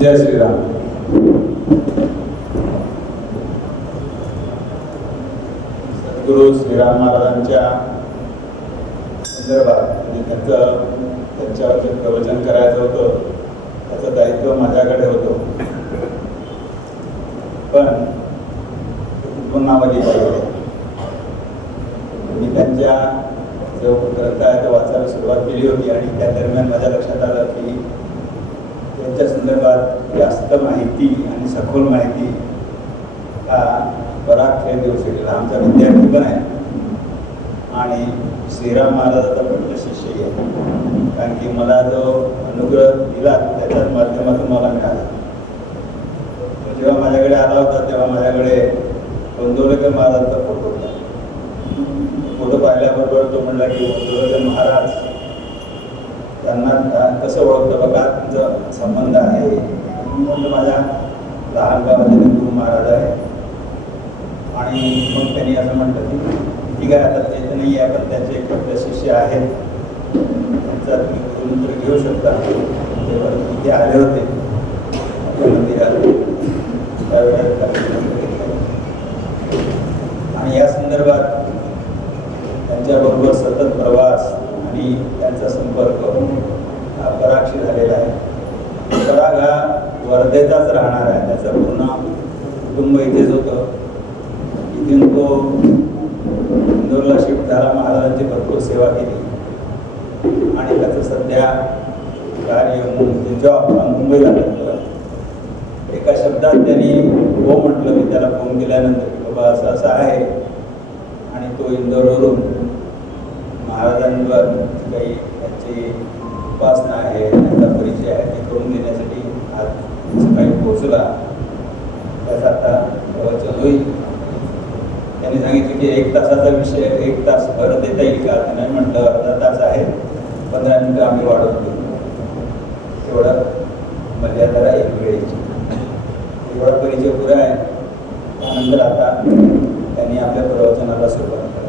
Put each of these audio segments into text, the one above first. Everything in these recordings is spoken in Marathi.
जय श्रीराम. सद्गुरू श्रीराम महाराजांच्या संदर्भात म्हणजे त्यांच्यावर जे प्रवचन करायचं होतं त्याचं दायित्व माझ्याकडे होतं, पण पुन्हावली पाहिजे. मी त्यांच्या जो ग्रंथ आहे तो वाचायला सुरुवात केली होती आणि त्या दरम्यान माझ्या लक्षात आलं की त्यांच्या संदर्भात जास्त माहिती आणि सखोल माहिती हा पराग खेळ देऊ शकेल. आमचा विद्यार्थी पण आहे आणि श्रीराम महाराजाचा पण शिष्यही आहे, कारण की मला जो अनुग्रह दिला त्याच्याच माध्यमातून मला मिळाला. तो जेव्हा माझ्याकडे आला होता तेव्हा माझ्याकडे गोंदवलेकर महाराजांचा फोटो होता. फोटो पाहिल्याबरोबर तो म्हणला की गोंदवलेकर महाराज त्यांना कसं ओळखतं बघा, तुमचा संबंध आहे. म्हणून माझ्या लहान गावाचे गुरु महाराज आहे. आणि मग त्यांनी असं म्हटलं की ठीक आहे, आता ते तर नाही आहे पण त्याचे एक शिष्य आहेत, त्यांचा तुम्ही गुरुमंत्र घेऊ शकता. तेव्हा तिथे आले होते मंदिरात त्यावेळेस आणि या संदर्भात त्यांच्याबरोबर सतत प्रवास आणि त्यांचा संपर्क हा परागशी झालेला आहे. पराग हा वर्धेचाच राहणार आहे. त्याचं पूर्ण कुटुंब इथेच होतं. इथून तो इंदोरला शिफ्ट झाला, महाराजांची भरपूर सेवा केली आणि त्याचं सध्या कार्य म्हणजे जॉब मुंबईला करतो. एका शब्दात त्यांनी हो म्हटलं. मी त्याला फोन केल्यानंतर की बाबा असं असं आहे आणि तो इंदोरवरून महाराजांवर काही त्यांची उपासना आहे, त्यांचा परिचय आहे ते करून देण्यासाठी आज सकाळी पोहोचला. त्याचा आता प्रवचन होईल. त्यांनी सांगितलं की 1 तासाचा विषय 1 तास भर देता येईल का? नाही म्हटलं अर्धा तास आहे, 15 मिनिटं आम्ही वाढवून देऊ. तेवढं मर्यादा राहील वेळेची. एवढा परिचय पुरा आहे. त्यानंतर आता त्यांनी आपल्या प्रवचनाला सुरुवात केली.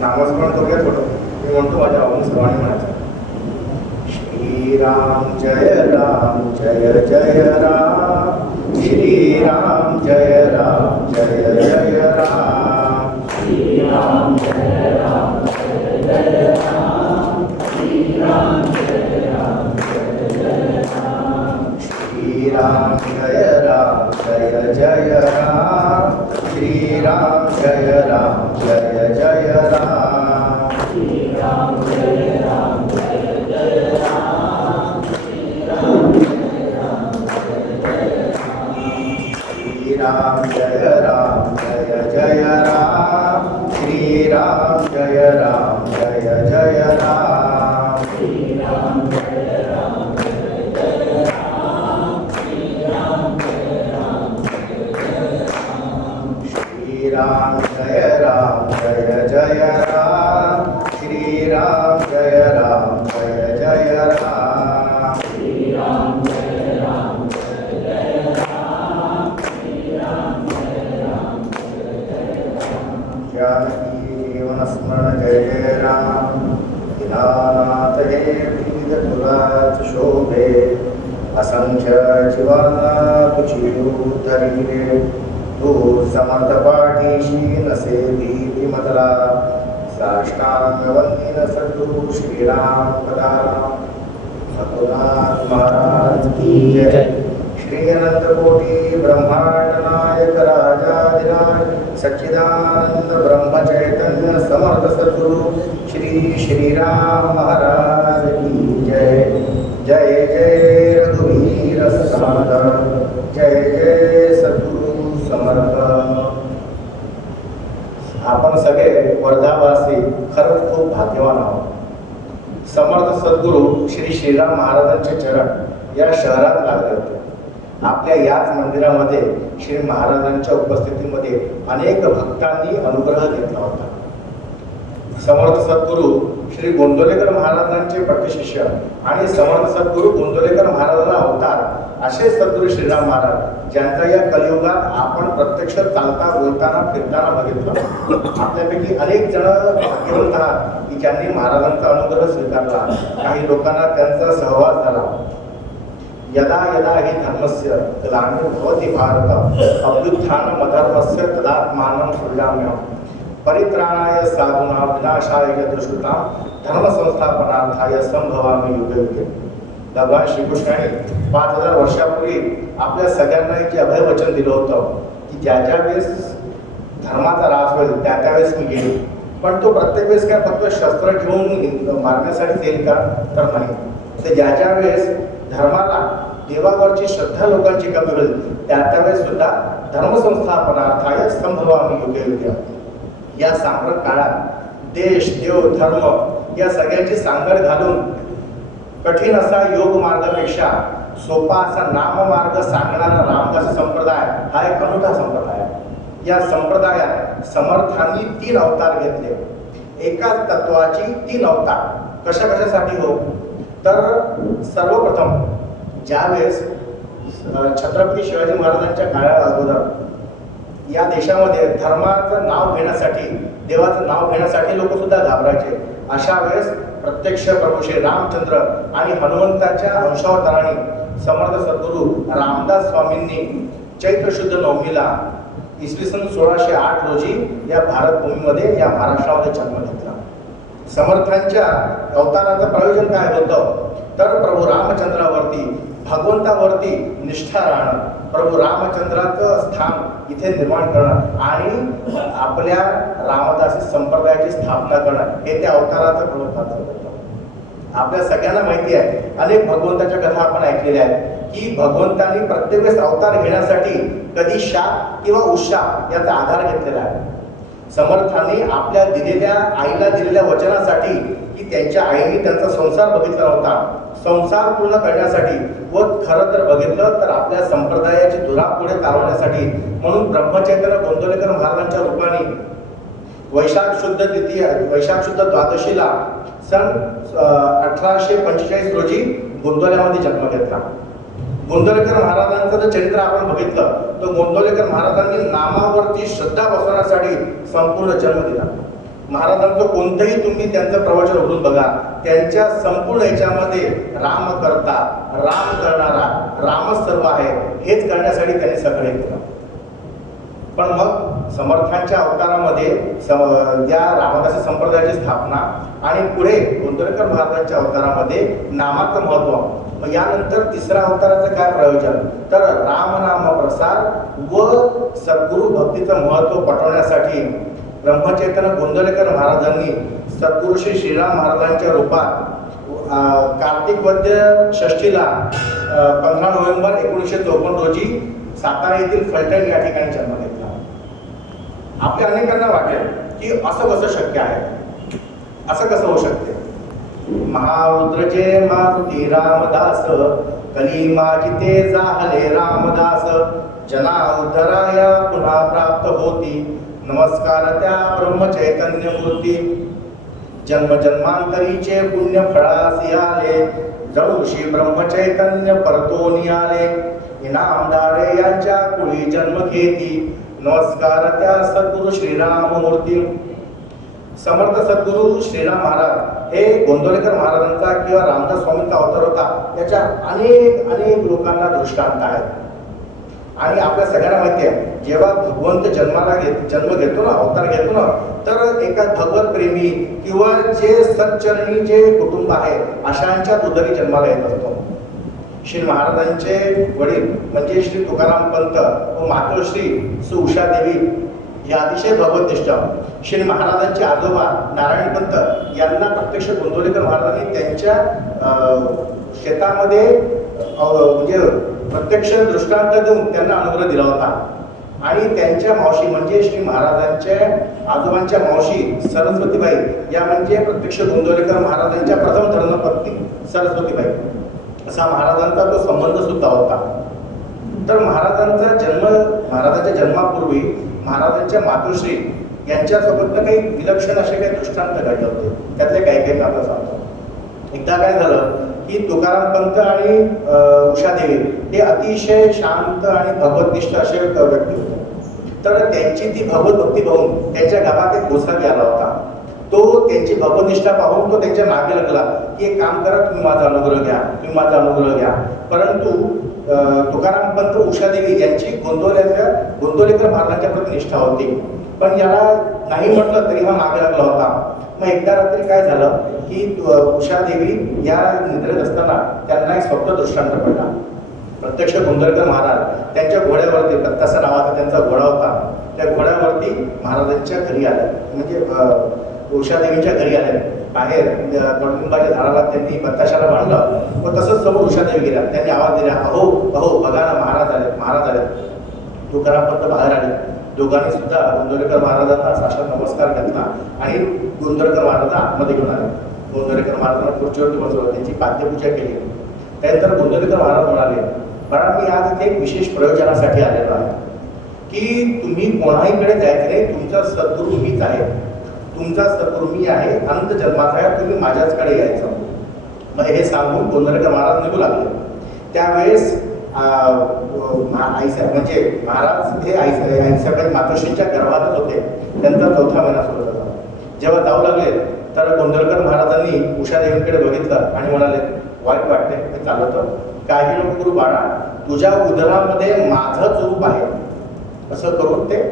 नामस्मरण करूया थोडं. मी म्हणतो माझ्या आवडून सर्वांनी म्हणायचं, श्रीराम जय राम जय जय राम, श्रीराम जय राम जय जय राम, श्रीराम जय राम जय जय राम, श्रीराम जय राम जय जय राम, श्रीराम जय राम जय जय राम, श्रीराम जय राम जय जय राम, श्रीराम जय राम जय जय राम, श्रीराम जय राम जय जय राम, श्रीराम जय राम जय जय राम, श्रीराम जय राम जय जय राम, श्रीराम जय राम जय जय राम, श्रीराम जय राम जय जय राम, श्रीराम जय राम जय जय राम, श्रीराम जय राम जय जय राम, श्रीराम जय राम जय जय राम, श्रीराम जय राम जय जय राम, जानकी जीवनस्मरण जय जय राम, दीनानाथ हे विविध कुलात शोभे, असंख्य जीवांना तुझी धरिले, तू समर्थ पाठीशी नसे भीती मतला, साष्टांग वंदन सद्गुरु श्रीराम पदाला. सद्गुरुनाथ महाराज की जय. श्री अनंत कोटी ब्रह्मांड नायक राजाधिराज सच्चिदानंद ब्रह्म चैतन्य समर्थ सद्गुरु श्री श्रीराम महाराज की जय. जय जय रघुवीर समर्थ, जय जय सद्गुरु समर्थ. आपण सगळे वर्धावासी खरंच खूप भाग्यवान आहोत. समर्थ सद्गुरू श्री श्रीराम महाराजांचे चरण या शहरात लागले होते. आपल्या याच मंदिरामध्ये श्री महाराजांच्या उपस्थितीमध्ये अनेक भक्तांनी अनुग्रह घेतला होता. समर्थ सद्गुरू श्री गोंदवलेकर महाराजांचे पट्टशिष्य आणि समर्थ सद्गुरू गोंदवलेकर महाराजांना अवतार असे सद्गुरू श्रीराम महाराज ज्यांचा या कलियुगात आपण प्रत्यक्ष चालता बोलताना फिरताना बघितलं. आपल्यापैकी अनेक जण भाग्यवंत आहात की ज्यांनी महाराजांचा अनुग्रह स्वीकारला. काही लोकांना त्यांचा सहवास झाला. यदा यदा हि धर्मस्य ग्लानिर्भवति भारत अभ्युत्थानमधर्मस्य तदात्मानं सृजाम्यहम् परित्राणाय साधूनां विनाशाय च दुष्कृतां धर्मसंस्थापनार्थाय संभवामि युगे युगे. भगवान श्रीकृष्णाने 5000 वर्षापूर्वी आपल्या सगळ्यांना एक अभयवचन दिलं होतं की ज्या ज्या वेळेस धर्माचा ऱ्हास होईल त्या त्यावेळेस मी येईल. पण तो प्रत्येक वेळेस काय फक्त शस्त्र घेऊन मारण्यासाठी येईल का? तर नाही. तर ज्या ज्या वेळेस धर्माला देवावरची श्रद्धा लोकांची कमी होईल त्या त्यावेळेस सुद्धा धर्मसंस्थापनार्थाय संभवामि युगे युगे. या सांप्रत काळात देश देव धर्म या सगळ्यांची सांगड घालून कठीण असा योग मार्गापेक्षा सोपा असा नाममार्ग सांगणारा रामदास संप्रदाय हा एक अनोखा संप्रदाय आहे. या संप्रदायात समर्थांनी 3 अवतार घेतले. एकाच तत्वाची 3 अवतार. कशा कशासाठी हो? तर सर्वप्रथम ज्यावेळेस छत्रपती शिवाजी महाराजांच्या काळा अगोदर या देशामध्ये धर्माचं नाव घेण्यासाठी देवाचं नाव घेण्यासाठी लोक सुद्धा घाबरायचे. अशा वेळेस प्रत्यक्ष प्रभू श्री रामचंद्र आणि हनुमंताच्या अंशावताराने समर्थ सद्गुरू रामदास स्वामींनी चैत्र शुद्ध नवमीला इसवी सन 1608 रोजी या भारतभूमीमध्ये या महाराष्ट्रामध्ये जन्म घेतला. समर्थांच्या अवताराचं प्रयोजन काय होतं? तर प्रभू रामचंद्रावरती भगवंतावरती निष्ठा राहणं, प्रभू रामचंद्राचं स्थान इथे निर्माण करणं आणि आपल्या रामदासी संप्रदायाची स्थापना करणं हे त्या अवताराचं प्रमुखाचं होतं. आपल्या सगळ्यांना माहिती आहे, अनेक भगवंताच्या कथा आपण ऐकलेल्या आहेत की भगवंतांनी प्रत्येक वेळेस अवतार घेण्यासाठी कधी शाप किंवा उशाप याचा आधार घेतलेला आहे. समर्थांनी आपल्या आईला दिलेल्या वचनासाठी की त्यांच्या आईने त्यांचा संसार बघितला नव्हता, संसार पूर्ण करण्यासाठी व खरं तर बघितलं तर आपल्या संप्रदायाची धुरा पुढे चालवण्यासाठी म्हणून ब्रह्मचैतन्य गोंदवलेकर महाराजांच्या रूपाने वैशाख शुद्ध द्वादशीला सन 1845 रोजी गोंदवल्यामध्ये जन्म घेतला. गोंदवलेकर महाराजांचं जर चरित्र आपण बघितलं तर गोंदवलेकर महाराजांनी नामावरती श्रद्धा बसवण्यासाठी संपूर्ण जन्म दिला. महाराजांचं कोणतंही तुम्ही त्यांचं प्रवचन उघडून बघा, त्यांच्या संपूर्ण याच्यामध्ये राम करता, राम करणारा, रामच सर्व आहे हेच करण्यासाठी त्यांनी सगळे केलं. पण मग समर्थांच्या अवतारामध्ये या रामदासी संप्रदायाची स्थापना आणि पुढे गोंदवलेकर महाराजांच्या अवतारामध्ये नामाचं महत्व. मग यानंतर तिसऱ्या अवताराचं काय प्रयोजन? तर रामनाम प्रसार व सद्गुरू भक्तीचं महत्व पटवण्यासाठी ब्रह्मचैतन्य गोंदवलेकर महाराजांनी सद्गुरू श्री श्रीराम महाराजांच्या रूपात कार्तिक वद्य षष्ठीला 15 नोव्हेंबर 1954 रोजी सातारा येथील फलटण या ठिकाणी जन्म घेतला. आपल्या अनेकांना वाटेल की असं कसं शक्य आहे, असं कसं होऊ शकते? महारुद्रचे मारुती रामदास कली माजिते जाहले रामदास जना उद्धराया पुन्हा प्राप्त होती नमस्कार त्या ब्रह्मचैतन्य मूर्ती जन्म जन्मांतरीचे पुण्य फळासी आले जणू श्री ब्रह्मचैतन्य परतोनी आले इनामदारे यांच्या कुळी जन्म घेती नमस्कार त्या सद्गुरू श्रीराम मूर्ती. समर्थ सद्गुरू श्रीराम महाराज हे गोंदवलेकर महाराजांचा किंवा रामदास स्वामींचा अवतार होता याच्या अनेक लोकांना दृष्टांत आहेत. आणि आपल्या सगळ्यांना माहिती आहे, जेव्हा भगवंत जन्म घेतो ना, अवतार घेतो ना, तर एका भगवत प्रेमी किंवा जे सच्चरणी जे कुटुंब आहे अशांच्या उदरी जन्माला येत असतो. श्री महाराजांचे वडील म्हणजे श्री तुकाराम पंत व मातोश्री सु उषा देवी या अतिशय भगवतनिष्ठ. श्री महाराजांचे आजोबा नारायण पंत यांना प्रत्यक्ष गोंदवलेकर महाराजांनी त्यांच्या शेतामध्ये म्हणजे प्रत्यक्ष दृष्टांत देऊन त्यांना अनुग्रह दिला होता. आणि त्यांच्या मावशी म्हणजे श्री महाराजांच्या आजोबांच्या मावशी सरस्वतीबाई या म्हणजे प्रत्यक्ष गोंदवलेकर महाराजांच्या प्रथम धर्मपत्नी सरस्वतीबाई असा महाराजांचा तो संबंध सुद्धा होता. तर महाराजांच्या जन्मापूर्वी महाराजांच्या मातोश्री यांच्यासोबत काही विलक्षण असे काही दृष्टांत घडले होते. त्यातले काही आपल्याला सांगतो. एकदा काय झालं की तुकाराम पंत आणि उषादेवी हे अतिशय शांत आणि भगवतनिष्ठ असे व्यक्ती होते. तर त्यांची ती भगवत भक्ती पाहून त्यांच्या गावात एक गोसावी आला होता. तो त्यांची भगवतनिष्ठा पाहून तो त्यांच्या मागे लागला की एक काम करा, तुम्ही माझा अनुग्रह घ्या, तुम्ही माझा अनुग्रह घ्या. परंतु तुकाराम पंत उषादेवी यांची गोंदवलेकर महाराजांच्या प्रती निष्ठा होती, पण याला नाही म्हटलं तरी हा मागे लागला होता. मग एकदा रात्री काय झालं की उषादेवी या निद्रेत असताना त्यांना एक स्वप्न दृष्टांत पडला. प्रत्यक्ष गोंदवलेकर महाराज त्यांच्या घोड्यावरती, दत्तासा नावाचा त्यांचा घोडा होता, त्या घोड्यावरती महाराजांच्या घरी आल्या, म्हणजे उषादेवींच्या घरी आल्या. बाहेर कडुलिंबाच्या झाडाला त्यांनी बत्ताशाला बांधलं व तसंच समोर उषादेवी गेल्या. त्यांनी आवाज दिला, अहो अहो बघा ना, महाराज आले, महाराज आले. तुकाराम पंत बाहेर आले. दोघांनी सुद्धा गोंदवलेकर महाराजांना साष्टांग नमस्कार घातला आणि गोंदवलेकर महाराजांना आतमध्ये घेऊन आले. गोंदवलेकर महाराजांना खुर्चीवरती बसवलं, त्यांची पाद्यपूजा केली. त्यानंतर गोंदवलेकर महाराज म्हणाले, महाराज मी आज इथे एक विशेष प्रयोजनासाठी आलेलो आहे की तुम्ही कोणाहीकडे जायचं नाही, तुमचा सद्गुरू मीच आहे, तुमचा सद्गुरू मी आहे, अनंत जन्माचा आहे, तुम्ही माझ्याचकडे यायचं. मग हे सांगून गोंदवलेकर महाराज निघू लागले. त्यावेळेस आईसा म्हणजे महाराज हे आईसाबाई मातोश्रींच्या गर्भातच होते. त्यांचा 4था महिना सुरू झाला. जेव्हा जाऊ लागले तर गोंदवलेकर महाराजांनी उषादेवींकडे बघितलं आणि म्हणाले, वाईट वाटते हे चालतं, काही नको करू बाळा, तुझ्या उदरामध्ये माझंच रूप आहे. असं करून ते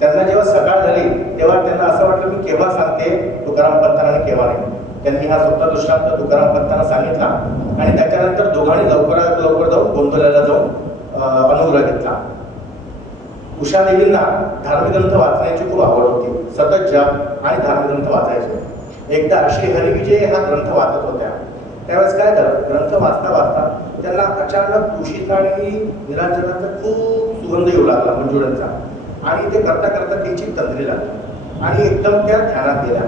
त्यांना जेव्हा सकाळ झाली तेव्हा त्यांना असं वाटलं मी केव्हा सांगते तुकाराम पंतांना आणि केव्हा नाही. त्यांनी हा स्वप्न दृष्टांत तुकाराम पंतांना सांगितला आणि त्याच्यानंतर दोघांनी लवकरात लवकर जाऊन गोंदवल्याला जाऊन अनुग्रह घेतला. उषादेवींना धार्मिक ग्रंथ वाचण्याची खूप आवड होती. सतत जप आणि धार्मिक ग्रंथ वाचायचे. एकदा श्री हरिविजय हा ग्रंथ वाचत होत्या. त्यावेळेस काय झालं, ग्रंथ वाचता वाचता त्यांना अचानक तुळशीचा आणि निरांजनाचा खूप सुगंध येऊ लागला, मंजुळांचा. आणि ते करता करता त्यांची तंद्री लागली आणि एकदम त्या ध्यानात गेल्या.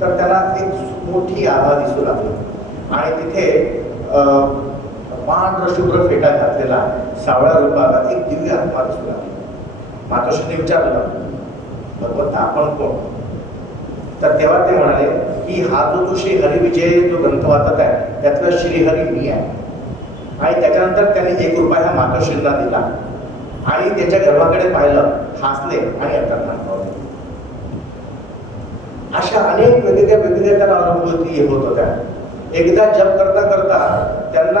तर त्याला एक मोठी आभा दिसू लागली आणि तिथे पांढरा शुभ्र फेटा घातलेला सावळ्या रूपाला एक दिव्य आत्मा दिसू लागली. मातोश्रीने विचारलं, भगवंत आपण कोण? तर तेव्हा ते म्हणाले की हा जो तू श्री हरिविजय जो ग्रंथ वाचत आहे त्यातला श्रीहरी मी आहे. आणि त्याच्यानंतर त्यांनी 1 रुपया ह्या मातोश्रींना दिला आणि त्यांच्या गर्भाकडे पाहिलं, हसले आणि अंतर्धान पावले. अशा अनेक वेगवेगळ्या त्यांना अनुभूती होत होत्या. एकदा जप करता करता त्यांना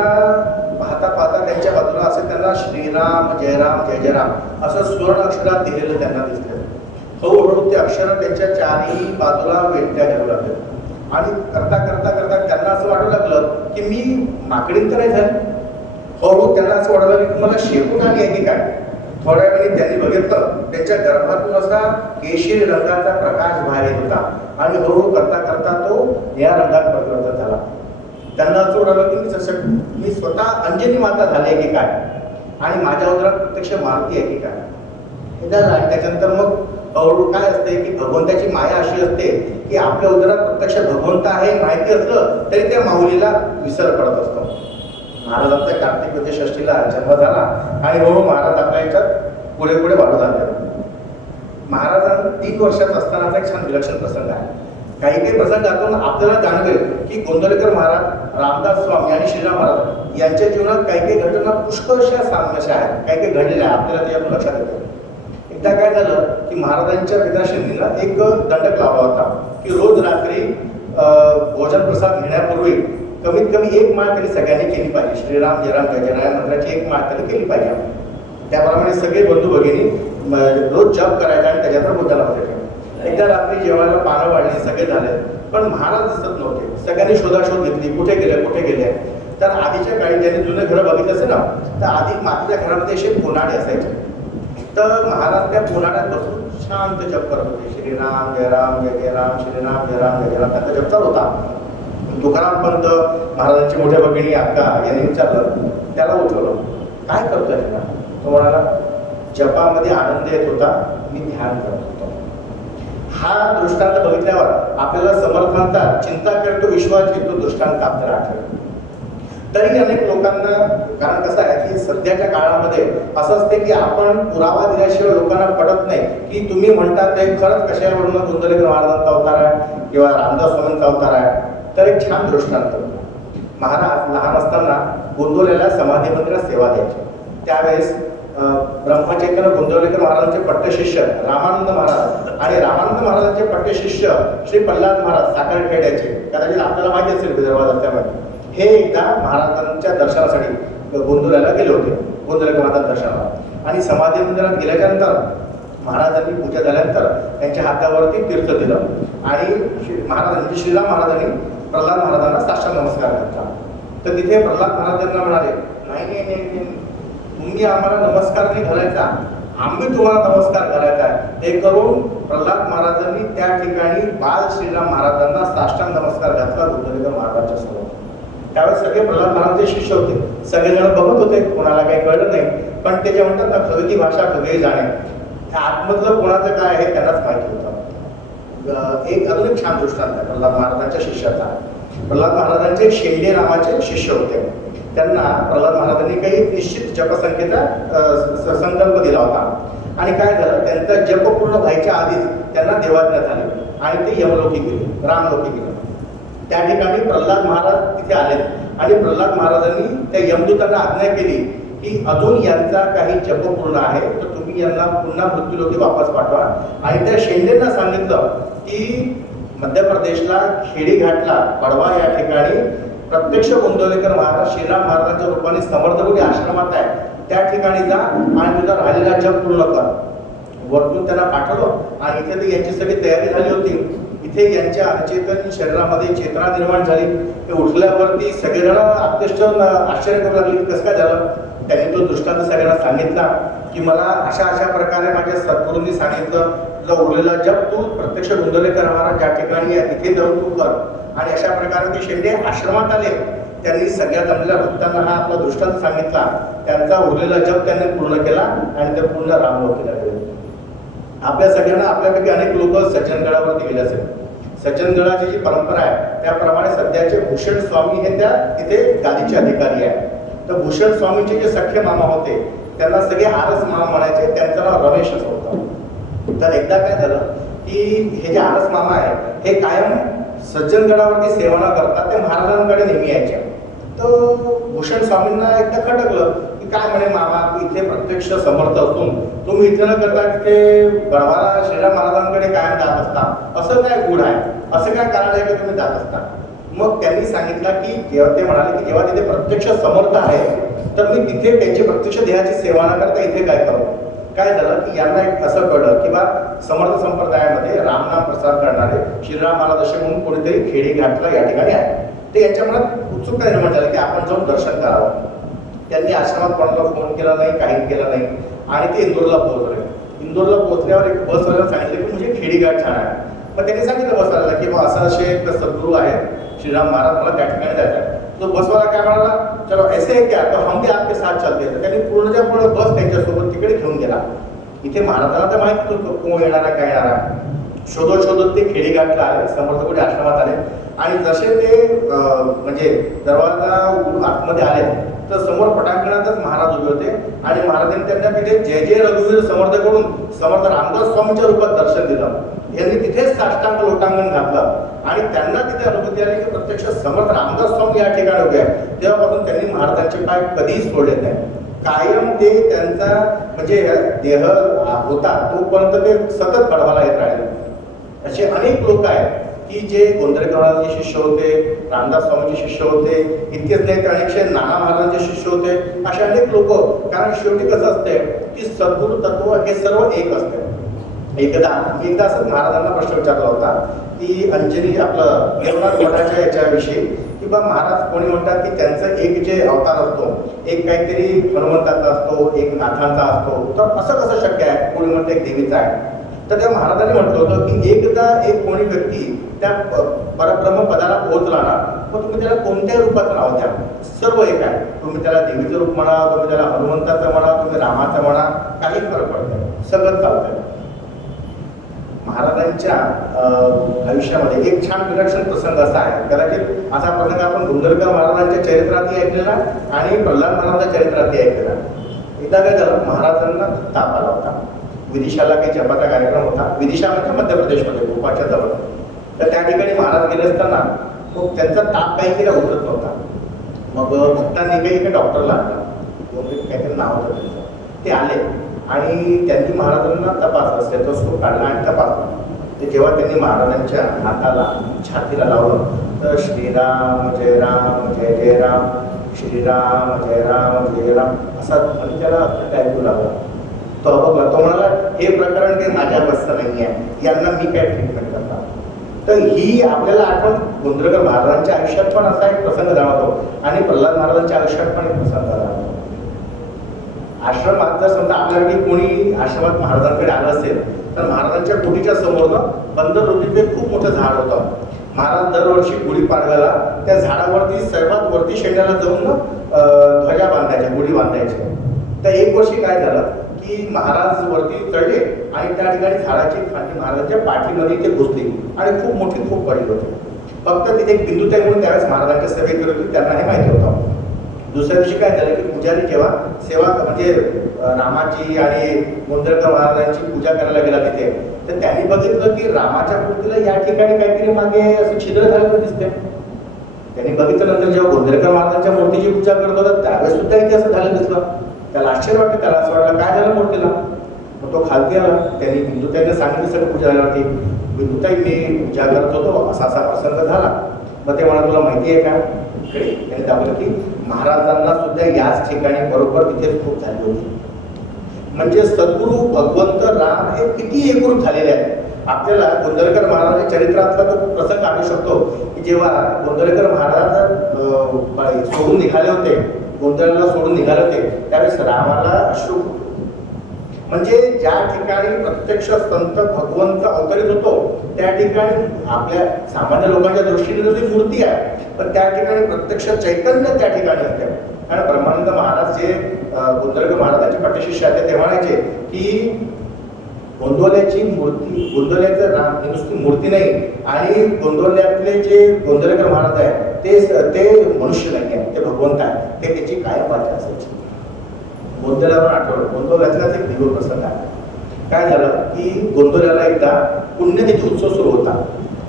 पाहता त्यांच्या बाजूला असे त्यांना श्रीराम जय राम जय जय राम असं स्वर्ण अक्षरात दिलेलं त्यांना दिसलं. हळूहळू ते अक्षर त्यांच्या चारही बाजूला वेट्या घ्यावं लागले आणि करता करता करता त्यांना असं वाटू लागलं की मी माकडीन तर नाही झाली. हळूहळू त्यांना असं वाटू लागलं की मला शेपूट आली आहे की काय. थोड्या वेळी त्यांनी बघितलं त्यांच्या गर्भातून असा केशरी रंगाचा प्रकाश बाहेर येत होता आणि हळूहळू करता करता तो या रंगात परिवर्तन झाला. त्यांना असं वाटलं की मी स्वतः अंजनी माता झाली आहे की काय आणि माझ्या उदरात प्रत्यक्ष मारुती आहे की काय. हे झालं. आणि त्याच्यानंतर मग हळूहळू काय असते की भगवंताची माया अशी असते की आपल्या उदरात प्रत्यक्ष भगवंत आहे माहिती असलं तरी त्या माऊलीला विसर पडत असतो. महाराजांच्या कार्तिक वद्य षष्टीला जन्म झाला आणि हळूहळू महाराज आपल्या याच्यात पुढे पुढे वाढू लागले. महाराजांना 3 वर्षाचा असतानाचा एक छान विलक्षण प्रसंग आहे. काही प्रसंगातून आपल्याला जाणवेल की गोंदवलेकर महाराज, रामदास स्वामी आणि श्रीराम महाराज यांच्या जीवनात काही घटना पुष्कळशा साम्यशा आहेत, काही घडलेल्या आहेत, आपल्याला त्याच्यातून लक्षात येतं. एकदा काय झालं की महाराजांच्या पिताश्रींनीला एक दंडक लावला होता की रोज रात्री भोजन प्रसाद घेण्यापूर्वी कमीत कमी 1 माळ तरी सगळ्यांनी केली पाहिजे. श्रीराम जय राम जय जय राम मंत्राची 1 माळ तरी केली पाहिजे. त्याप्रमाणे सगळे बंधू भगिनी रोज जप करायचा आणि त्याच्यावर बोधायला होते. एकदा रात्री जेवायला पानं वाढली, सगळे झाले, पण महाराज दिसत नव्हते. सगळ्यांनी शोधाशोध घेतली, कुठे गेले. तर आधीच्या काळी ज्यांनी जुने घरं बघितलं असेल ना, तर आधी मातीच्या घरामध्ये असे पोनाडे असायचे. तर महाराज त्या पोनाड्यात बसून शांत जप करत होते. श्रीराम जय राम जय जय राम, श्रीराम जय राम जय जय राम, त्यांचा जप चालू होता. तुकाराम पंत महाराजांची मोठ्या भगिनी अक्का यांनी विचारलं, त्याला उठवलं, काय करतोय? तो म्हणाला, जपामध्ये आनंद येत होता, मी ध्यान करत होतो. हा दृष्टांत बघितल्यावर आपल्याला समर्थांचा चिंता करतो विश्वाची तो दृष्टांत आपल्याला आठवतो. तरी अनेक लोकांना, कारण कसं आहे की सध्याच्या काळामध्ये असं असते की आपण पुरावा दिल्याशिवाय लोकांना पडत नाही की तुम्ही म्हणता ते खरंच कशावरून गोंदवलेकर महाराजांचा अवतार आहे किंवा रामदास स्वामींचा अवतार आहे. तर एक छान दृष्टांत, महाराज लहान असताना गोंदवलेला समाधी मंदिरात सेवा द्यायचे. त्यावेळेस ब्रह्मचैतन्य गोंदवलेकर महाराजांचे पट्टशिष्य रामानंद महाराज आणि रामानंद महाराजांचे पट्टशिष्य श्री प्रल्हाद महाराज साखरखेड्याचे, कदाचित आपल्याला माहिती असेल विदर्भात असल्यामुळे, हे एकदा महाराजांच्या दर्शनासाठी गोंदवल्याला गेले होते, गोंदवलेकर महाराज दर्शनाला. आणि समाधी मंदिरात गेल्याच्या नंतर महाराजांनी पूजा झाल्यानंतर त्यांच्या हातावरती तीर्थ दिलं आणि महाराजांनी श्रीराम महाराजांनी प्रल्हाद महाराजांना साष्टांग नमस्कार घातला. तर तिथे प्रल्हाद महाराजांना म्हणाले, नाही नाही नाही, तुम्ही आम्हाला नमस्कार नाही घालायचा, आम्ही तुम्हाला नमस्कार घालायचा आहे. हे करून प्रल्हाद महाराजांनी त्या ठिकाणी बाल श्रीराम महाराजांना साष्टांग नमस्कार घातला गोंदवलेकर महाराजांच्या समोर. त्यावेळेस सगळे प्रल्हाद महाराजांचे शिष्य होते, सगळेजण बघत होते, कोणाला काही कळलं नाही. पण ते जे म्हणतात ना, खगती भाषा खगई जाणे, त्या आतमधलं कोणाचं काय आहे त्यांनाच माहिती होतं. एक अजून एक छान दृष्टांत आहे प्रल्हाद महाराजांच्या शिष्याचा. प्रल्हाद महाराजांचे शेंडे नावाचे शिष्य होते. त्यांना प्रल्हाद महाराजांनी काही निश्चित जपसंख्येचा संकल्प दिला होता आणि काय झालं, त्यांचा जप पूर्ण व्हायच्या आधीच त्यांना देवाज्ञा झाली आणि ते यमलोकी गेले, रामलोकी गेले. त्या ठिकाणी प्रल्हाद महाराज तिथे आले आणि प्रल्हाद महाराजांनी त्या यमदूतांना आज्ञा केली की अजून यांचा काही जप पूर्ण आहे तर तुम्ही यांना पुन्हा मृत्यूलोकी वापस पाठवा. आणि त्या शेंडेंना सांगितलं की मध्य प्रदेशला खेडीघाटला पडवा या ठिकाणी प्रत्यक्ष गोंदवलेकर महाराज श्रीराम महाराजांच्या रूपाने समर्थपुरी आश्रमात आहे, त्या ठिकाणी जा आणि तुझा राहिलेला जप पूर्ण कर. वरतून त्यांना पाठवलं आणि इथे तर यांची सगळी तयारी झाली होती. इथे यांच्या अचेतन शरीरामध्ये चेतना निर्माण झाली. ते उठल्यावरती सगळेजण अत्यंत आश्चर्य करू लागले, कसं काय झालं. त्यांनी तो दृष्टांत सगळ्यांना सांगितला की मला अशा अशा प्रकारे माझ्या सद्गुरूंनी सांगितलं, तुझा उरलेला जप तू प्रत्यक्ष गोंदवलेकर महाराज ज्या ठिकाणी आहे तिथे जाऊन तू कर. आणि अशा प्रकारे ते शेंडे आश्रमात आले. त्यांनी सगळ्या जमलेल्या भक्तांना हा आपला दृष्टांत सांगितला. त्यांचा उरलेला जप त्यांनी पूर्ण केला आणि ते पूर्ण रामलोकीला गेले. आपल्या सगळ्यांना आपल्यापैकी अनेक लोक सज्जनगडावरती गेले असेल. सज्जनगडाची जी परंपरा आहे त्याप्रमाणे सध्याचे भूषण स्वामी हे त्या तिथे गादीचे अधिकारी आहे. तर भूषण स्वामींचे जे सख्खे मामा होते त्यांना सगळे आरस मामा म्हणायचे, त्यांचं नाव रमेश असं होतं. तर एकदा काय झालं की हे जे आरस मामा आहे हे कायम सज्जनगडावरती सेवा न करता ते महाराजांकडे नेहमी यायचे. तर भूषण स्वामींना एकदा खटकलं की काय म्हणे मामा, तू इथे प्रत्यक्ष समर्थ असून तुम्ही इथे न करता तिथे गडवाला श्रीराम महाराजांकडे कायम जात असता, असं काय गुण आहे, असं काय कारण आहे की तुम्ही जात असता. मग त्यांनी सांगितलं की जेव्हा ते म्हणाले की जेव्हा तिथे प्रत्यक्ष समर्थ आहे तर मी तिथे त्यांची प्रत्यक्ष देहाची सेवा न करता इथे काय करू. काय झालं की यांना एक असं कळलं की बा समर्थ संप्रदायामध्ये रामनाम प्रसार करणारे श्रीराम महाराज असे म्हणून कोणीतरी खेडीघाटला या ठिकाणी आहे. ते यांच्या मनात उत्सुकता निर्माण झाली की आपण जाऊन दर्शन करावं. त्यांनी आश्रमात कोणाला फोन केला नाही, काही केलं नाही आणि ते इंदोरला पोहोचले. इंदोरला पोहोचल्यावर एक बसवाल्याला सांगितलं की म्हणजे खेडीघाट छान आहे. मग त्यांनी सांगितलं बसवाल्याला की बा असं असे एक सद्गुरू आहेत श्रीराम महाराज, मला त्या ठिकाणी जायचं आहे. तो बसवाला काय म्हणाला, चलो ऐसे है क्या, तो हम भी आपके साथ चलते. तर त्यांनी पूर्णच्या पूर्ण बस त्यांच्यासोबत तिकडे घेऊन गेला. इथे महाराजांना तर माहिती होतं कोण येणारा काय येणारा. शोधत शोधत ते खेडीघाटला आले, समर्थपुरी आश्रमात आले आणि जसे ते म्हणजे दरवाजा उघडून आतमध्ये आले तर समोर पटांगणातच महाराज उभे होते आणि महाराजांनी त्यांना तिथे जय जय रघुवीर समर्थ करून समर्थ रामदास स्वामींच्या रूपात दर्शन दिलं. यांनी तिथेच साष्टांग लोटांगण घातलं आणि त्यांना तिथे अनुभूती आली की प्रत्यक्ष समर्थ रामदास स्वामी या ठिकाणी उभे आहेत. तेव्हापासून त्यांनी महाराजांचे पाय कधीच सोडले नाही. कायम ते त्यांचा म्हणजे देह होता तोपर्यंत ते सतत पडवाला येत राहिले. असे अनेक लोक आहेत की जे गोंदवलेकर महाराजांचे शिष्य होते, रामदास स्वामींचे शिष्य होते, इतकेच नाही तर अनेकशे नाना महाराजांचे शिष्य होते. असे अनेक लोक, कारण शेवटी कसं असते की सद्गुरु तत्व हे सर्व एक असते. एकदा असंच महाराजांना प्रश्न विचारला होता की अंजनी आपलं देवनाथ मठाच्या याच्याविषयी की बा महाराज कोणी म्हणतात की त्यांचं एक जे अवतार असतो एक काहीतरी हनुमंताचा असतो, एक नाथांचा असतो, तर असं कसं शक्य आहे. कोणी म्हणतं एक देवीचा आहे. तर त्या महाराजांनी म्हटलं होतं की एकदा एक कोणी व्यक्ती त्या परब्रह्म पदाला पोहोचला ना, मग तुम्ही त्याला कोणत्याही रूपाचं नाव द्या, सर्व एक आहे. तुम्ही त्याला देवीचं रूप म्हणा, तुम्ही त्याला हनुमंताचं म्हणा, तुम्ही रामाचं म्हणा, काही फरक पडत नाही, सगळं चालतंय. महाराजांच्या आयुष्यामध्ये एक छान विलक्षण प्रसंग असा आहे. कदाचित असा प्रसंग आपण गोंदवलेकर महाराजांच्या चरित्रातही ऐकलेला आणि प्रल्हाद महाराजांच्या चरित्रातही ऐकलेला. एकदा काय झालं, महाराजांना ताप आला होता. विदिशाला काही जपाचा कार्यक्रम होता. विदिशा म्हणजे मध्य प्रदेशमध्ये भोपाळच्या जवळ. तर त्या ठिकाणी महाराज गेले असताना मग त्यांचा ताप काही केला उतरत नव्हता. मग भक्तांनी काही एका डॉक्टरला आणलं, काहीतरी नाव होतं त्यांचं. ते आले आणि त्यांनी महाराजांना तपासलं, स्टेथोस्कोप काढला आणि तपासलं. ते जेव्हा त्यांनी महाराजांच्या हाताला छातीला लावलं तर श्रीराम जय राम जय जय राम, श्रीराम जय राम जय राम असा म्हणजे त्याला ऐकू लागला. तो बघला, तो म्हणाला हे प्रकरण काही माझ्या बसचं नाही आहे, यांना मी काय ट्रीटमेंट करणार. तर ही आपल्याला आठवण गोंधळकर महाराजांच्या आयुष्यात पण असा एक प्रसंग जाणवतो आणि प्रल्हाद महाराजांच्या आयुष्यात पण एक प्रसंग जाणवतो. आश्रमात जर समजा आपल्याकडे कोणी आश्रमात महाराजांकडे आलं असेल तर महाराजांच्या कुटीच्या समोर बंद रोटीचे खूप मोठं झाड होतं. महाराज दरवर्षी गुढीपाडव्याला त्या झाडावरती सर्वात वरती शेंड्याला जाऊन ध्वजा बांधायच्या, गुढी बांधायच्या. तर एक वर्षी काय झालं की महाराज वरती चढले आणि त्या ठिकाणी झाडाची फांदी महाराजांच्या पाठीमध्ये ते घुसली आणि खूप मोठी खूप पडली होती. फक्त तिथे एक बिंदुताई म्हणून त्यावेळेस महाराजांच्या सेवेत करत होती, त्यांना हे माहिती होतं. दुसऱ्या दिवशी काय झालं की पुजारी जेव्हा सेवा म्हणजे रामाची आणि गोंधळकर महाराजांची पूजा करायला गेला तिथे, तर त्यांनी बघितलं की रामाच्या मूर्तीला या ठिकाणी काहीतरी मागे असं छिद्र झालेलं दिसते. त्यांनी बघितलं नंतर जेव्हा गोंधळकर महाराजांच्या मूर्तीची पूजा करत होता त्यावेळेस सुद्धा इथे असं झालं दिसलं. त्याला आश्चर्य वाटतं, त्याला असं वाटलं काय झालं मूर्तीला. मग तो खालती आला, त्यांनी बिंदुताईंना सांगितलं सगळं पूजा झाल्यावरती, बिंदुताई मी पूजा करत होतो, असा असा प्रसंग झाला. मग ते म्हणा तुला माहिती आहे का, इकडे त्यांनी दाखवलं की महाराजांना सुद्धा याच ठिकाणी बरोबर तिथे खूप झाली होती. म्हणजे सद्गुरू भगवंत राम हे किती एकरूप झालेले आहेत. आपल्याला गोंधळकर महाराजांच्या चरित्रातला तो प्रसंग आणू शकतो की जेव्हा गोंधळकर महाराज सोडून निघाले होते, गोंधळला सोडून निघाले होते त्यावेळेस रामाला अश्रू. म्हणजे ज्या ठिकाणी प्रत्यक्ष संत भगवंत अवतरित होतो त्या ठिकाणी आपल्या सामान्य लोकांच्या दृष्टीने जी मूर्ती आहे पण त्या ठिकाणी प्रत्यक्ष चैतन्य त्या ठिकाणी होते. कारण ब्रह्मानंद महाराज जे गोंधळकर महाराजांचे पट्टशिष्य आहेत ते म्हणायचे की गोंदवल्याची मूर्ती, गोंदवल्याचं राम ही नुसती मूर्ती नाही आणि गोंदवल्यातले जे गोंधळकर महाराज आहेत ते मनुष्य नाही आहे, ते भगवंत आहे, ते त्याची कायम वाचा असायची. गोंधळ्यावर आठवलं, गोंधळ्यातलाच एक दिव्य प्रसंग आहे. काय झालं की गोंधळ्याला एकदा पुण्यतिथी उत्सव सुरू होता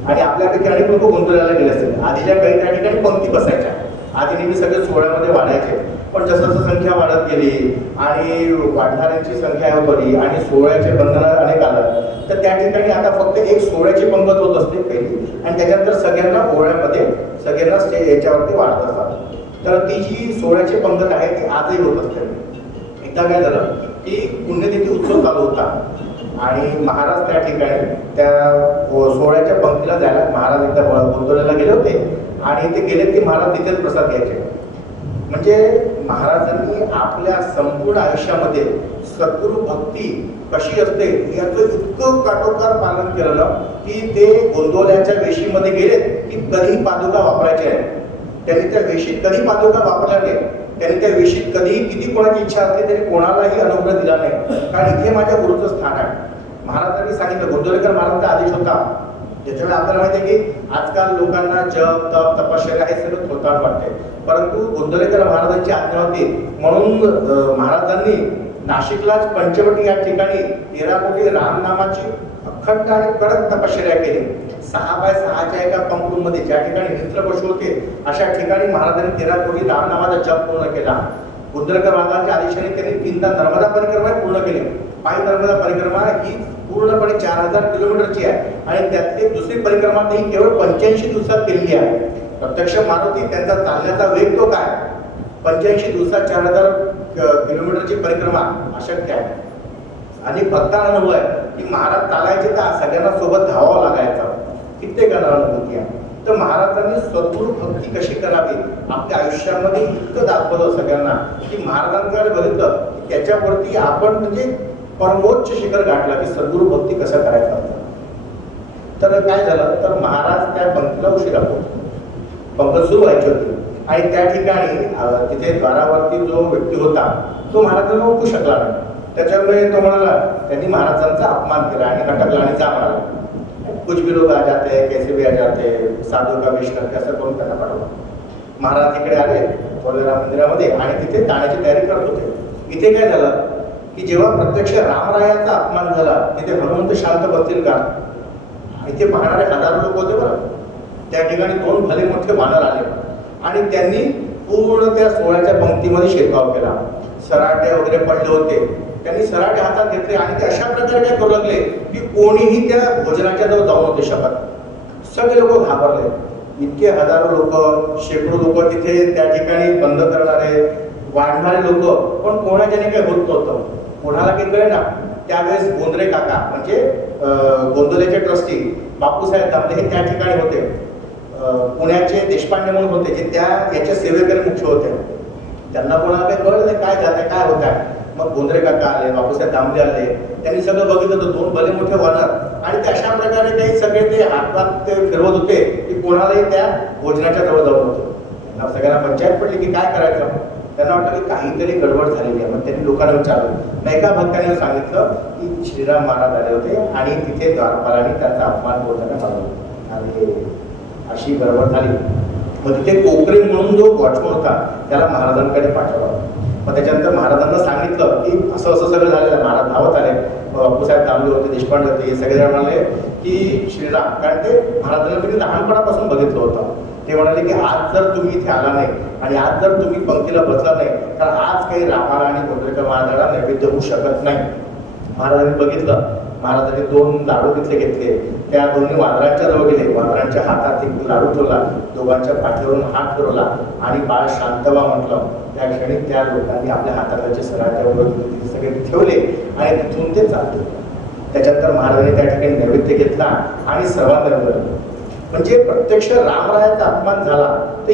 आणि आपल्यापैकी अनेक लोक गोंधळ्याला गेले असतील. आधीच्या काही त्या ठिकाणी पंक्ती बसायच्या, आधी नेहमी सगळे सोहळ्यामध्ये वाढायचे. पण जसं संख्या वाढत गेली आणि वाढणाऱ्यांची संख्या होती आणि सोहळ्याचे बंधन अनेक आलं तर त्या ठिकाणी आता फक्त एक सोहळ्याची पंगत होत असते पहिली आणि त्याच्यानंतर सगळ्यांना ओळ्यामध्ये सगळ्यांना स्टेज याच्यावरती वाढत असतात. तर ती जी सोहळ्याची पंगत आहे ती आजही होत असते. एकदा काय झालं की पुण्यतिथी उत्सव चालू होता आणि महाराज त्या ठिकाणी त्या सोहळ्याच्या पंक्तीला जायला महाराज एकदा गोंधळ्याला गेले होते आणि ते गेले की महाराज तिथेच प्रसाद घ्यायचे. म्हणजे महाराजांनी आपल्या संपूर्ण आयुष्यामध्ये सद्गुरू भक्ती कशी असते याचं इतकं काटोकार पालन केलं की ते गोंधळ्याच्या वेशीमध्ये गेलेत की कधी पादुका वापरायचे आहे. त्यांनी त्या वेशीत कधी पादुका वापरल्या नाही, त्यांनी त्या वेशीत कधीही किती कोणाची इच्छा असते तरी कोणालाही अनुग्रह दिला नाही, कारण इथे माझ्या गुरुचं स्थान आहे. महाराजांनी सांगितलं, गोंधळकर महाराजांचा आदेश होता. त्याच्यामुळे आपल्याला माहिती आहे की आजकाल लोकांना जप तप तपश्चर्या हे सगळं थोताळ वाटते, परंतु गोंधळकर महाराजांची आज्ञा होती म्हणून महाराजांनी नाशिकलाच पंचवटी या ठिकाणी 13 कोटी रामनामाची अखंड आणि कडक तपश्चर्या केली. 6x6च्या एका पंक्तीमध्ये ज्या ठिकाणी मित्र पशु होते अशा ठिकाणी महाराजांनी 13 कोटी रामनामाचा जप पूर्ण केला. गोंधळकर महाराजांच्या आदेशाने त्यांनी 3दा नर्मदा परिक्रमा पूर्ण केली. पायी नर्मदा परिक्रमा ही पूर्णपणे 4000 किलोमीटरची आहे आणि त्यातली दुसरी परिक्रमा ही केवळ 85 दिवसात केलेली आहे. प्रत्यक्ष मारुती त्यांचा चालण्याचा वेग तो काय, 85 दिवसात 4000 किलोमीटरची परिक्रमा अशक्य आहे. आणि भक्तांना अनुभव आहे की महाराज चालायचे तर सगळ्यांना सोबत धावावं लागायचं, कित्येकांना अनुभूती आहे. तर महाराजांनी सद्गुरू भक्ती कशी करावी आपल्या आयुष्यामध्ये इतकं दाखवलं सगळ्यांना की महाराजांकडे बघितलं की त्याच्यावरती आपण म्हणजे परमोच्च शिखर गाठला की सद्गुरू भक्ती कसं करायचं. तर काय झालं तर महाराज त्या पंक्तीला उशिरा पोहोचले. पंक्ती सुरू व्हायची होती आणि त्या ठिकाणी तिथे द्वारावरती जो व्यक्ती होता तो महाराजांना ओळखू शकला नाही. त्याच्यामुळे तो म्हणाला, त्यांनी महाराजांचा अपमान केला आणि हटकला आणि जा म्हणाला. कुछ भी लोग आ जाते हैं, कैसे भी आ जाते हैं, साधू का वेश करके असं करून त्यांना पाठवलं. महाराज तिकडे आले थोड्या मंदिरामध्ये आणि तिथे जाण्याची तयारी करत होते. इथे काय झालं की जेव्हा प्रत्यक्ष रामरायाचा अपमान झाला तिथे हनुमंत शांत बसतील का, इथे पाहणारे हजारो लोक होते बरं. त्या ठिकाणी 2 भले मोठे वानर आले आणि त्यांनी पूर्ण त्या सोहळ्याच्या पंक्तीमध्ये शिरकाव केला. सराटे वगैरे पडले होते, त्यांनी सराटे हातात घेतले आणि ते अशा प्रकारे काय करू लागले की कोणीही त्या भोजनाच्या जवळ जाऊ नव्हते शकत. सगळे लोक घाबरले. इतके हजारो लोक, शेकडो लोक तिथे त्या ठिकाणी बंद करणारे, वाढणारे लोक, पण कोणाच्याने काही होत नव्हतं. कोणाला काही कळे ना. त्यावेळेस गोंधळे काका म्हणजे गोंधळेचे ट्रस्टी बापूसाहेब दामले हे त्या ठिकाणी होते. पुण्याचे देशपांडे म्हणून होते जे त्या याच्या सेवेकरी मुख्य होते. त्यांना कोणाला काही कळलं नाही काय झालंय काय होत आहे. मग गोंधळे काका आले, बापूसाहेब दामले आले, त्यांनी सगळं बघितलं तर दोन भले मोठे वानर आणि ते अशा प्रकारे काही सगळे ते हातात ते फिरवत होते की कोणालाही त्या भोजनाच्या जवळ जाऊ नव्हतं. त्यांना सगळ्यांना पंचायत पडली की काय करायचं. त्यांना वाटलं की काहीतरी गडबड झालेली आहे. मग त्यांनी लोकांना विचारलं. मग एका भक्ताने सांगितलं की श्रीराम महाराज आले होते आणि तिथे द्वारपालांनी त्यांचा अपमान बोलताना मारला आणि अशी गडबड झाली. मग तिथे कोकरे म्हणून जो वॉचमन होता त्याला महाराजांकडे पाठवला. मग त्याच्यानंतर महाराजांना सांगितलं की असं असं सगळं झालेलं. महाराज धावत आले. बापूसाहेब दामले होते, देशपांडे होते, हे सगळेजण म्हणाले की श्रीराम, कारण ते महाराजांना त्यांनी लहानपणापासून बघितलं होतं. ते म्हणाले की आज जर तुम्ही इथे आला नाही आणि आज जर तुम्ही पंक्तीला बसला नाही तर आज काही रामाला आणि गोंधळेकर महाराजांना नैवेद्य होऊ शकत नाही. महाराजांनी बघितलं. महाराजांनी 2 लाडू तिथले घेतले. त्या दोन्ही वानरांच्या जवळ गेले. वानरांच्या हातात एक लाडू ठेवला, दोघांच्या पाठीवरून हात फिरवला आणि बाळ शांत व्हा म्हटलं. त्या क्षणी त्या लोकांनी आपल्या हाताचे सराट्या वगैरे सगळे ठेवले आणि तिथून ते चालले. त्याच्यानंतर महाराजांनी त्या ठिकाणी नैवेद्य घेतला आणि सर्वांना दिलं. म्हणजे प्रत्यक्ष रामरायाचा अपमान झाला. तर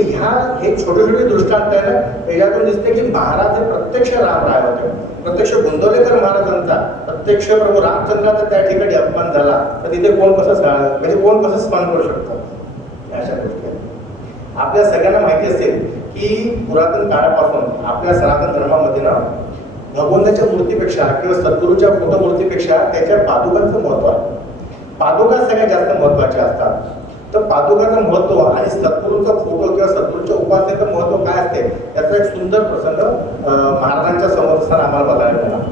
हे छोटे छोटे दृष्टांत आहे ना, याच्यातून दिसते की महाराज हे प्रत्यक्ष रामराय होते. प्रत्यक्ष गोंदवलेकर महाराजांचा, प्रत्यक्ष प्रभू रामचंद्राचा त्या ठिकाणी अपमान झाला तर तिथे कोण कसं स्मरण करू शकतो. अशा गोष्टी आपल्या सगळ्यांना माहिती असेल की पुरातन काळापासून आपल्या सनातन धर्मामध्ये ना भगवंताच्या मूर्तीपेक्षा किंवा सद्गुरूच्या फोटो मूर्तीपेक्षा त्याच्या पादुकांचं महत्व आहे. पादुका सगळ्यात जास्त महत्वाच्या असतात. तर पादुकाचं महत्व आणि सद्गुरूचा फोटो किंवा सद्गुरूच्या उपासनेचं महत्व काय असते याचा एक सुंदर प्रसंग महाराजांच्या समोर आम्हाला बघायला मिळाला.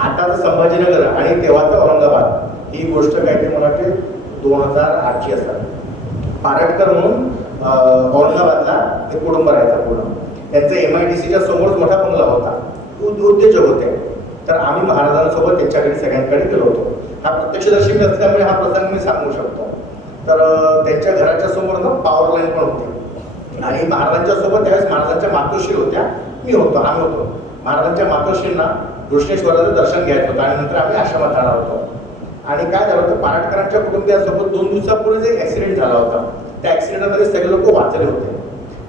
आताचं संभाजीनगर आणि तेव्हाचं औरंगाबाद ही गोष्ट काहीतरी मला वाटते 2008ची असतात. पारटकर म्हणून औरंगाबादला ते कुटुंब राहायचा पूर्ण. त्यांचा MIDCच्या समोरच मोठा बंगला होता. उद्योजक होते. तर आम्ही महाराजांसोबत त्यांच्याकडे सगळ्यांकडे गेलो होतो. हा प्रत्यक्षदर्शी असल्यामुळे हा प्रसंग मी सांगू शकतो. तर त्यांच्या घराच्या समोर ना पॉवर लाईन पण होती आणि महाराजांच्या सोबत त्यावेळेस महाराजांच्या मातोश्री होत्या, आम्ही होतो. महाराजांच्या मातोश्रींना घृष्णेश्वराचं दर्शन घ्यायचं होतं आणि नंतर आम्ही आश्रमात राहणार होतो. आणि काय झालं होतं, पारटकरांच्या कुटुंबियांसोबत 2 दिवसापूर्वीच एक ऍक्सिडेंट झाला होता. त्या ऍक्सिडेंटमध्ये सगळे लोक वाचले होते.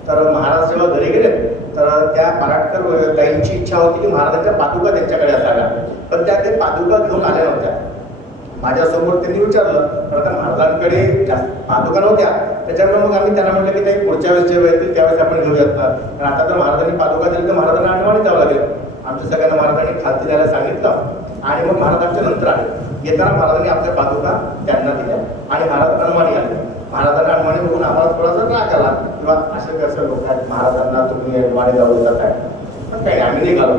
तर महाराज जेव्हा घरी गेले तर त्या पारटकर ताईंची इच्छा होती की महाराजांच्या पादुका त्यांच्याकडे असाव्या, पण त्या ते पादुका घेऊन आल्या नव्हत्या. माझ्यासमोर त्यांनी विचारलं, तर आता महाराजांकडे जास्त पादुका नव्हत्या. त्याच्यामुळे मग आम्ही त्यांना म्हटलं की ताई पुढच्या वेळेस जेव्हा येतील त्यावेळेस आपण घेऊयात ना, कारण आता तर महाराजांनी पादुका दिली तर महाराजांना आणवाणी जावं लागेल. आमच्या सगळ्यांना महाराजांनी खालती द्यायला सांगितलं आणि मग महाराजांच्या नंतर आले. येताना महाराजांनी आपल्या पादुका त्यांना दिल्या आणि महाराज अनवाणी आले. महाराजांना अनवाणी बघून आम्हाला थोडासा राग आला किंवा असे कसं लोक आहेत महाराजांना तुम्ही अनवाणी जाऊ देतात काय, पण काही आम्ही निघालो.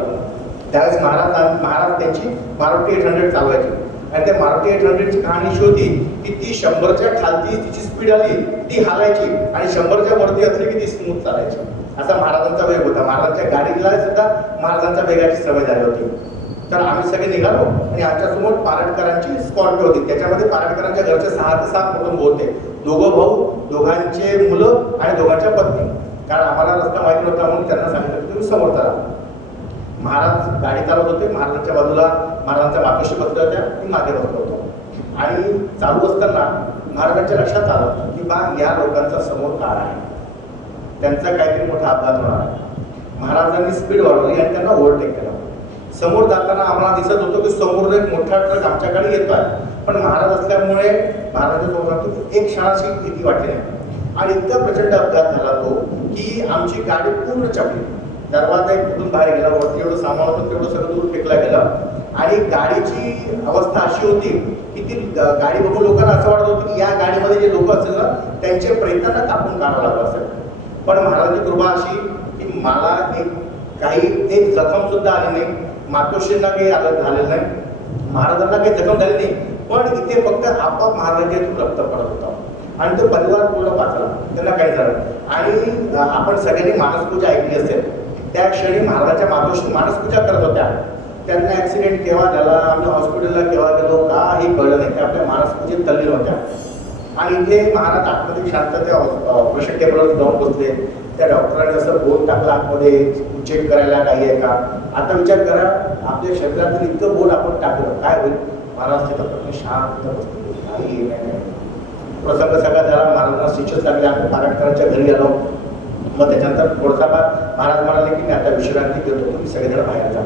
त्यावेळेस महाराज त्यांची मारुती 800 चालवायची आणि त्या मारुती 800ची कहाणी अशी होती की ती 100च्या खालती तिची स्पीड आली ती हालायची आणि 100च्या वरती असली की ती स्मूथ चालायची. असा महाराजांचा वेग होता. महाराजांच्या गाडीला सुद्धा महाराजांच्या वेगाची सवय झाली होती. तर आम्ही सगळे निघालो आणि आमच्यासमोर पारटकरांची स्कॉर्पिओ होती. त्याच्यामध्ये पारटकरांच्या घरचे 6 ते 7 कुटुंब होते. 2 भाऊ, दोघांचे मुलं आणि दोघांच्या पत्नी. कारण आम्हाला रस्ता माहिती नव्हता म्हणून त्यांना सांगितलं की तुम्ही समोर चला. महाराज गाडी चालवत होते. महाराजांच्या बाजूला महाराजांच्या मातोश्री बसल्या होत्या, मी मागे बसलो होतो. आणि चालू असताना महाराजांच्या लक्षात आलं की बा या लोकांचा समोर कार आहे, त्यांचा काहीतरी मोठा अपघात होणार आहे. महाराजांनी स्पीड वाढवली आणि त्यांना ओव्हरटेक केला. समोर जाताना आम्हाला दिसत होतं की समोर एक मोठा ट्रक आमच्याकडे येतो आहे, पण महाराज असल्यामुळे महाराजांच्या समोर एक क्षणाची भीती वाटली नाही आणि इतका प्रचंड अपघात झाला तो की आमची गाडी पूर्ण चपली. दरवाजा एक कुठून बाहेर गेला, वरती एवढं सामान होतं तेवढं सगळं दूर फेकला गेलं आणि गाडीची अवस्था अशी होती की ती गाडी बघून लोकांना असं वाटत होतं की या गाडीमध्ये जे लोक असेल ना त्यांचे प्रेतांना कापून काढावं लागलं असेल. पण महाराजांची कृपा अशी की मला एक जखम सुद्धा आली नाही, मातोश्रींना काही झालेलं नाही, महाराजांना काही जखम झाली नाही, पण इथे फक्त आपोआप महाराजांच्या इथून रक्त पडत होतं. आणि तो परिवार पूर्ण वाचला, त्यांना काय झालं. आणि आपण सगळ्यांनी मानसपूजा ऐकली असेल. त्या क्षणी महाराजांच्या मातोश्री मानसपूजा करत होत्या. त्यांना ॲक्सिडेंट केव्हा झाला, आम्ही हॉस्पिटलला केव्हा गेलो, काही कळलं नाही. त्या आपल्या मानसपूजेत तल्लीन होत्या. आणि इथे महाराज आतमध्ये शांत त्या ऑपरेशन टेबलवर जाऊन बसले. त्या डॉक्टरांनी असं बोट टाकलं आतमध्ये चेक करायला काही आहे का. आता विचार करा, आपल्या शरीरातील इतकं बोट आपण टाकलं काय होईल. महाराज तिथं शांत बसले, काही नाही. प्रसंग सगळा झाला. महाराजांना शिक्षक लागले. आम्ही पारायणकरांच्या घरी आलो. मग त्याच्यानंतर थोडासा महाराज म्हणाले की मी आता विश्रांती घेतो, तुम्ही सगळेजण बाहेर जा.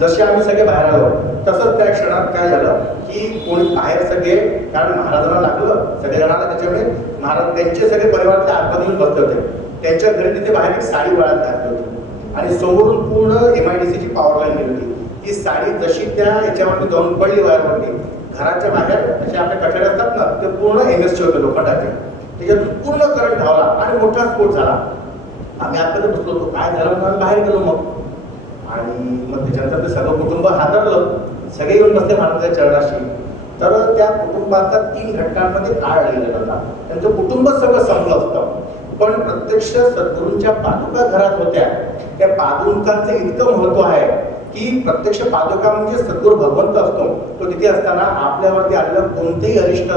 जसे आम्ही सगळे बाहेर आलो तसंच त्या क्षणात काय झालं की कोणी बाहेर सगळे, कारण महाराजांना लागलं सगळेजणांना, त्याच्यामुळे महाराज त्यांचे सगळे परिवारातले आतमध्ये येऊन बसले होते. त्यांच्या घरी तिथे बाहेर एक साडी वळात घातली होती आणि समोरून पूर्ण MIDC ची पॉवर लाईन गेली होती. ती साडी जशी त्या याच्यावरती जाऊन पडली वायरवरती, घराच्या बाहेर असे आपले कठडे असतात ना, ते पूर्ण MS होते लोखंडाचे. त्याच्यातून पूर्ण करंट धावला आणि मोठा स्फोट झाला. आम्ही आतमध्ये बसलो होतो. काय झालं म्हणून बाहेर गेलो मग. आणि मग त्याच्यानंतर ते सगळं कुटुंब हादरलं. सगळे येऊन बसले महाराजांच्या चरणाशी. तर त्या कुटुंबाचा 3 घटकांमध्ये काळ लागलेला होता. त्यांचं कुटुंब सगळं संपलं असतं. पण प्रत्यक्ष सद्गुरूंच्या पादुका घरात होत्या. त्या पादुकांचं इतकं महत्व आहे की प्रत्यक्ष पादुका म्हणजे सद्गुरू भगवंत असतो. तो तिथे असताना आपल्यावरती आलेलं कोणतेही अनिष्ट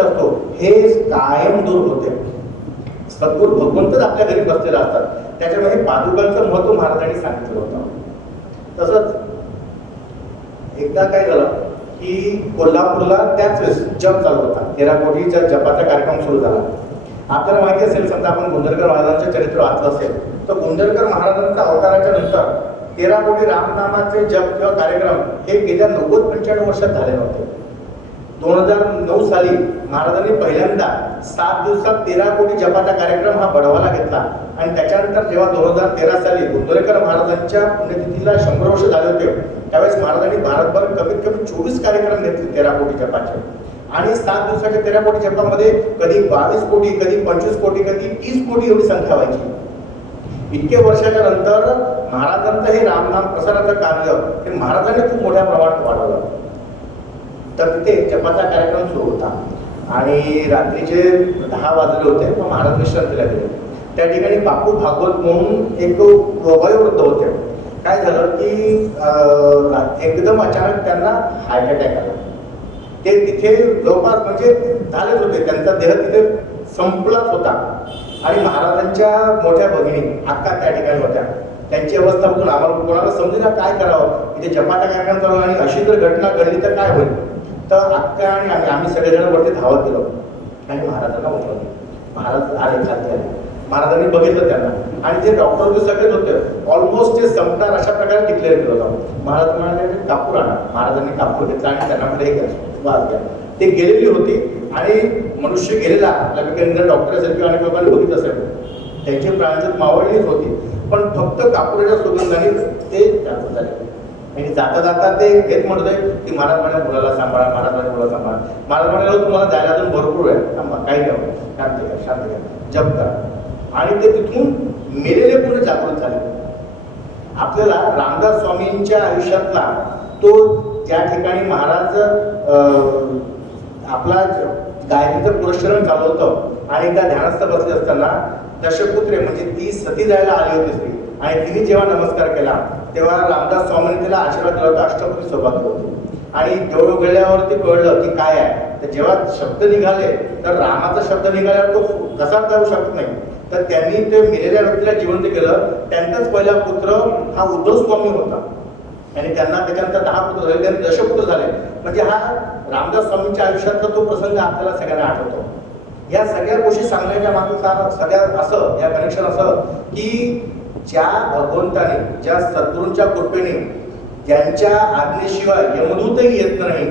असतो हे कायम दूर होते. सद्गुरू भगवंतच आपल्या घरी बसलेला असतात. त्याच्यामध्ये पादुकांचं महत्व महाराजांनी सांगितलं होतं. तसंच एकदा काय झालं की कोल्हापूरला त्याच वेळेस जप चालू होता. 13 कोटीच्या जपाचा कार्यक्रम सुरू झाला. आपल्याला माहिती असेल, समजा आपण गुंजरकर महाराजांचे चरित्र वाचलं असेल तर गुंजरकर महाराजांच्या अवताराच्या नंतर 13 कोटी रामनामाचे जप किंवा कार्यक्रम हे गेल्या 90-95 वर्षात झाले नव्हते. 2009 साली महाराजांनी पहिल्यांदा 7 दिवसात 13 कोटी जपाचा कार्यक्रम हा बडवाला घेतला. आणि त्याच्यानंतर जेव्हा 2013 साली गुंजरकर महाराजांच्या पुण्यतिथीला 100 वर्ष झाले होते, त्यावेळेस महाराजांनी भारतभर कमीत कमी 24 कार्यक्रम घेतले 13 कोटी जपाचे. आणि 7 दिवसाच्या 13 कोटी जपामध्ये कधी 22 कोटी, कधी 25 कोटी, कधी 30 कोटी एवढी संख्या व्हायची. इतके वर्षाच्या नंतर महाराजांचं हे रामनाम प्रसाराचं कार्य हे महाराजांनी खूप मोठ्या प्रमाणात वाढवलं. तर तिथे जपाचा कार्यक्रम सुरू होता आणि रात्रीचे 10 वाजले होते. मग महाराज विश्रांतीला गेले. त्या ठिकाणी बापू भागवत म्हणून एक वयोवृद्ध होते. काय झालं की एकदम अचानक त्यांना हार्ट अटॅक आला. ते तिथे जवळपास म्हणजे झालेच होते, त्यांचा देह तिथे संपलाच होता. आणि महाराजांच्या मोठ्या भगिनी अक्का त्या ठिकाणी होत्या. त्यांची अवस्था बघून आम्हाला कोणाला समजेना काय करावं. इथे जपाचा कार्यक्रम चालू आणि अशी जर घटना घडली तर काय होईल. तर अक्का आणि आम्ही सगळेजण वरती धावत गेलो आणि महाराजांना उठवलं. महाराज आले, खाली आले. महाराजांनी बघितलं त्यांना आणि जे डॉक्टर जे सगळेच होते ऑलमोस्ट ते संपणार अशा प्रकारे डिक्लेअर केलं होतं. महाराज म्हणाले कापूर आणा. महाराजांनी कापूर घेतला आणि त्यांना मध्ये वाज घ्या. ते गेलेली होती आणि मनुष्य गेलेला आपल्याकडे डॉक्टर असेल किंवा अनेक लोकांनी बघितलं असेल, त्यांची प्राणज्योत मावळलीच होती. पण फक्त कापुराच्या सुगंधाने ते जास्त झाले. आणि जाता जाता ते हेच म्हणतोय की महाराज माझ्या मुलाला सांभाळा, महाराज माझ्या मुलाला सांभाळा. महाराज म्हणाले तुम्हाला जायला अजून भरपूर आहे, थांबा, काही नाही, शांत घ्या, शांत घ्या, जप करा. आणि ते तिथून मेलेले पूर्ण जागृत झाले. आपल्याला रामदास स्वामींच्या आयुष्यातला तो ज्या ठिकाणी महाराज आपला गायत्रीचं पुरस्करण चालू होतं आणि त्या ध्यानस्थ बसले असताना दशपुत्रे म्हणजे ती सती जायला आली होती स्त्री आणि तिने जेव्हा नमस्कार केला तेव्हा रामदास स्वामींनी तिला आशीर्वाद दिला होता, अष्टपदी सौभाग्य होते. आणि जेवढं वेळल्यावरती कळलं की काय आहे, तर जेव्हा शब्द निघाले तर रामाचा शब्द निघाल्यावर तो कसा जाऊ शकत नाही. तर त्यांनी ते मेलेल्या व्यक्तीला जिवंत केलं. त्यांचाच पहिला पुत्र हा उद्धव स्वामी होता आणि त्यांना त्याच्यानंतर 10 पुत्र झाले, त्यांनी दशपुत्र झाले. म्हणजे हा रामदास स्वामींच्या आयुष्यातला तो प्रसंग आपल्याला सगळ्यांना आठवतो. या सगळ्या गोष्टी सांगण्याच्या मागचं सगळ्यात असं या कनेक्शन असं की ज्या भगवंताने, ज्या सद्गुरूंच्या कृपेने, ज्यांच्या आज्ञेशिवाय यमदूतही येत नाही.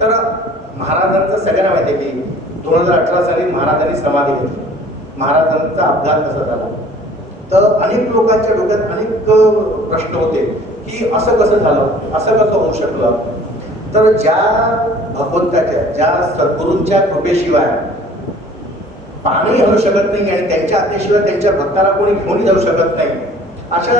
तर महाराजांचं सगळ्यांना माहिती आहे की 2018 साली महाराजांनी समाधी घेतली. महाराजांचा अपघात कसा झाला तर अनेक लोकांच्या डोक्यात अनेक प्रश्न होते की असं कसं झालं, असं कसं होऊ शकलं. तर ज्या भगवंताच्या, ज्या सद्गुरूंच्या कृपेशिवाय पाणी हलू शकत नाही आणि त्यांच्या आज्ञेशिवाय त्यांच्या भक्ताला कोणी घेऊन जाऊ शकत नाही, अशा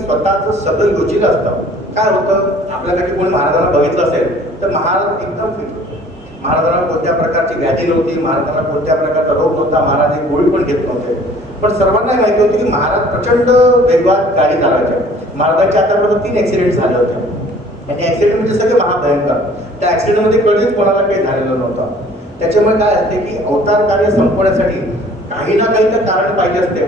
स्वतःचं सगळं योजिलं असतं. काय होतं, आपल्याकडे कोणी महाराजांना बघितलं असेल तर महाराज एकदम फिट होतो. महाराजांना कोणत्या प्रकारची व्याधी नव्हती, महाराजांना कोणत्या प्रकारचा रोग नव्हता, महाराज एक गोळी पण घेत नव्हते. पण सर्वांना माहिती होती की महाराज प्रचंड वेगवान गाडी चालवायचे. महाराजांचे आतापर्यंत 3 ऍक्सिडेंट झाले होते आणि ऍक्सिडेंट म्हणजे सगळे महाभयंकर. त्या ऍक्सिडेंटमध्ये कधीच कोणाला काही झालेलं नव्हतं. त्याच्यामुळे काय असते की अवतार कार्य संपवण्यासाठी काही ना काही तर कारण पाहिजे असते.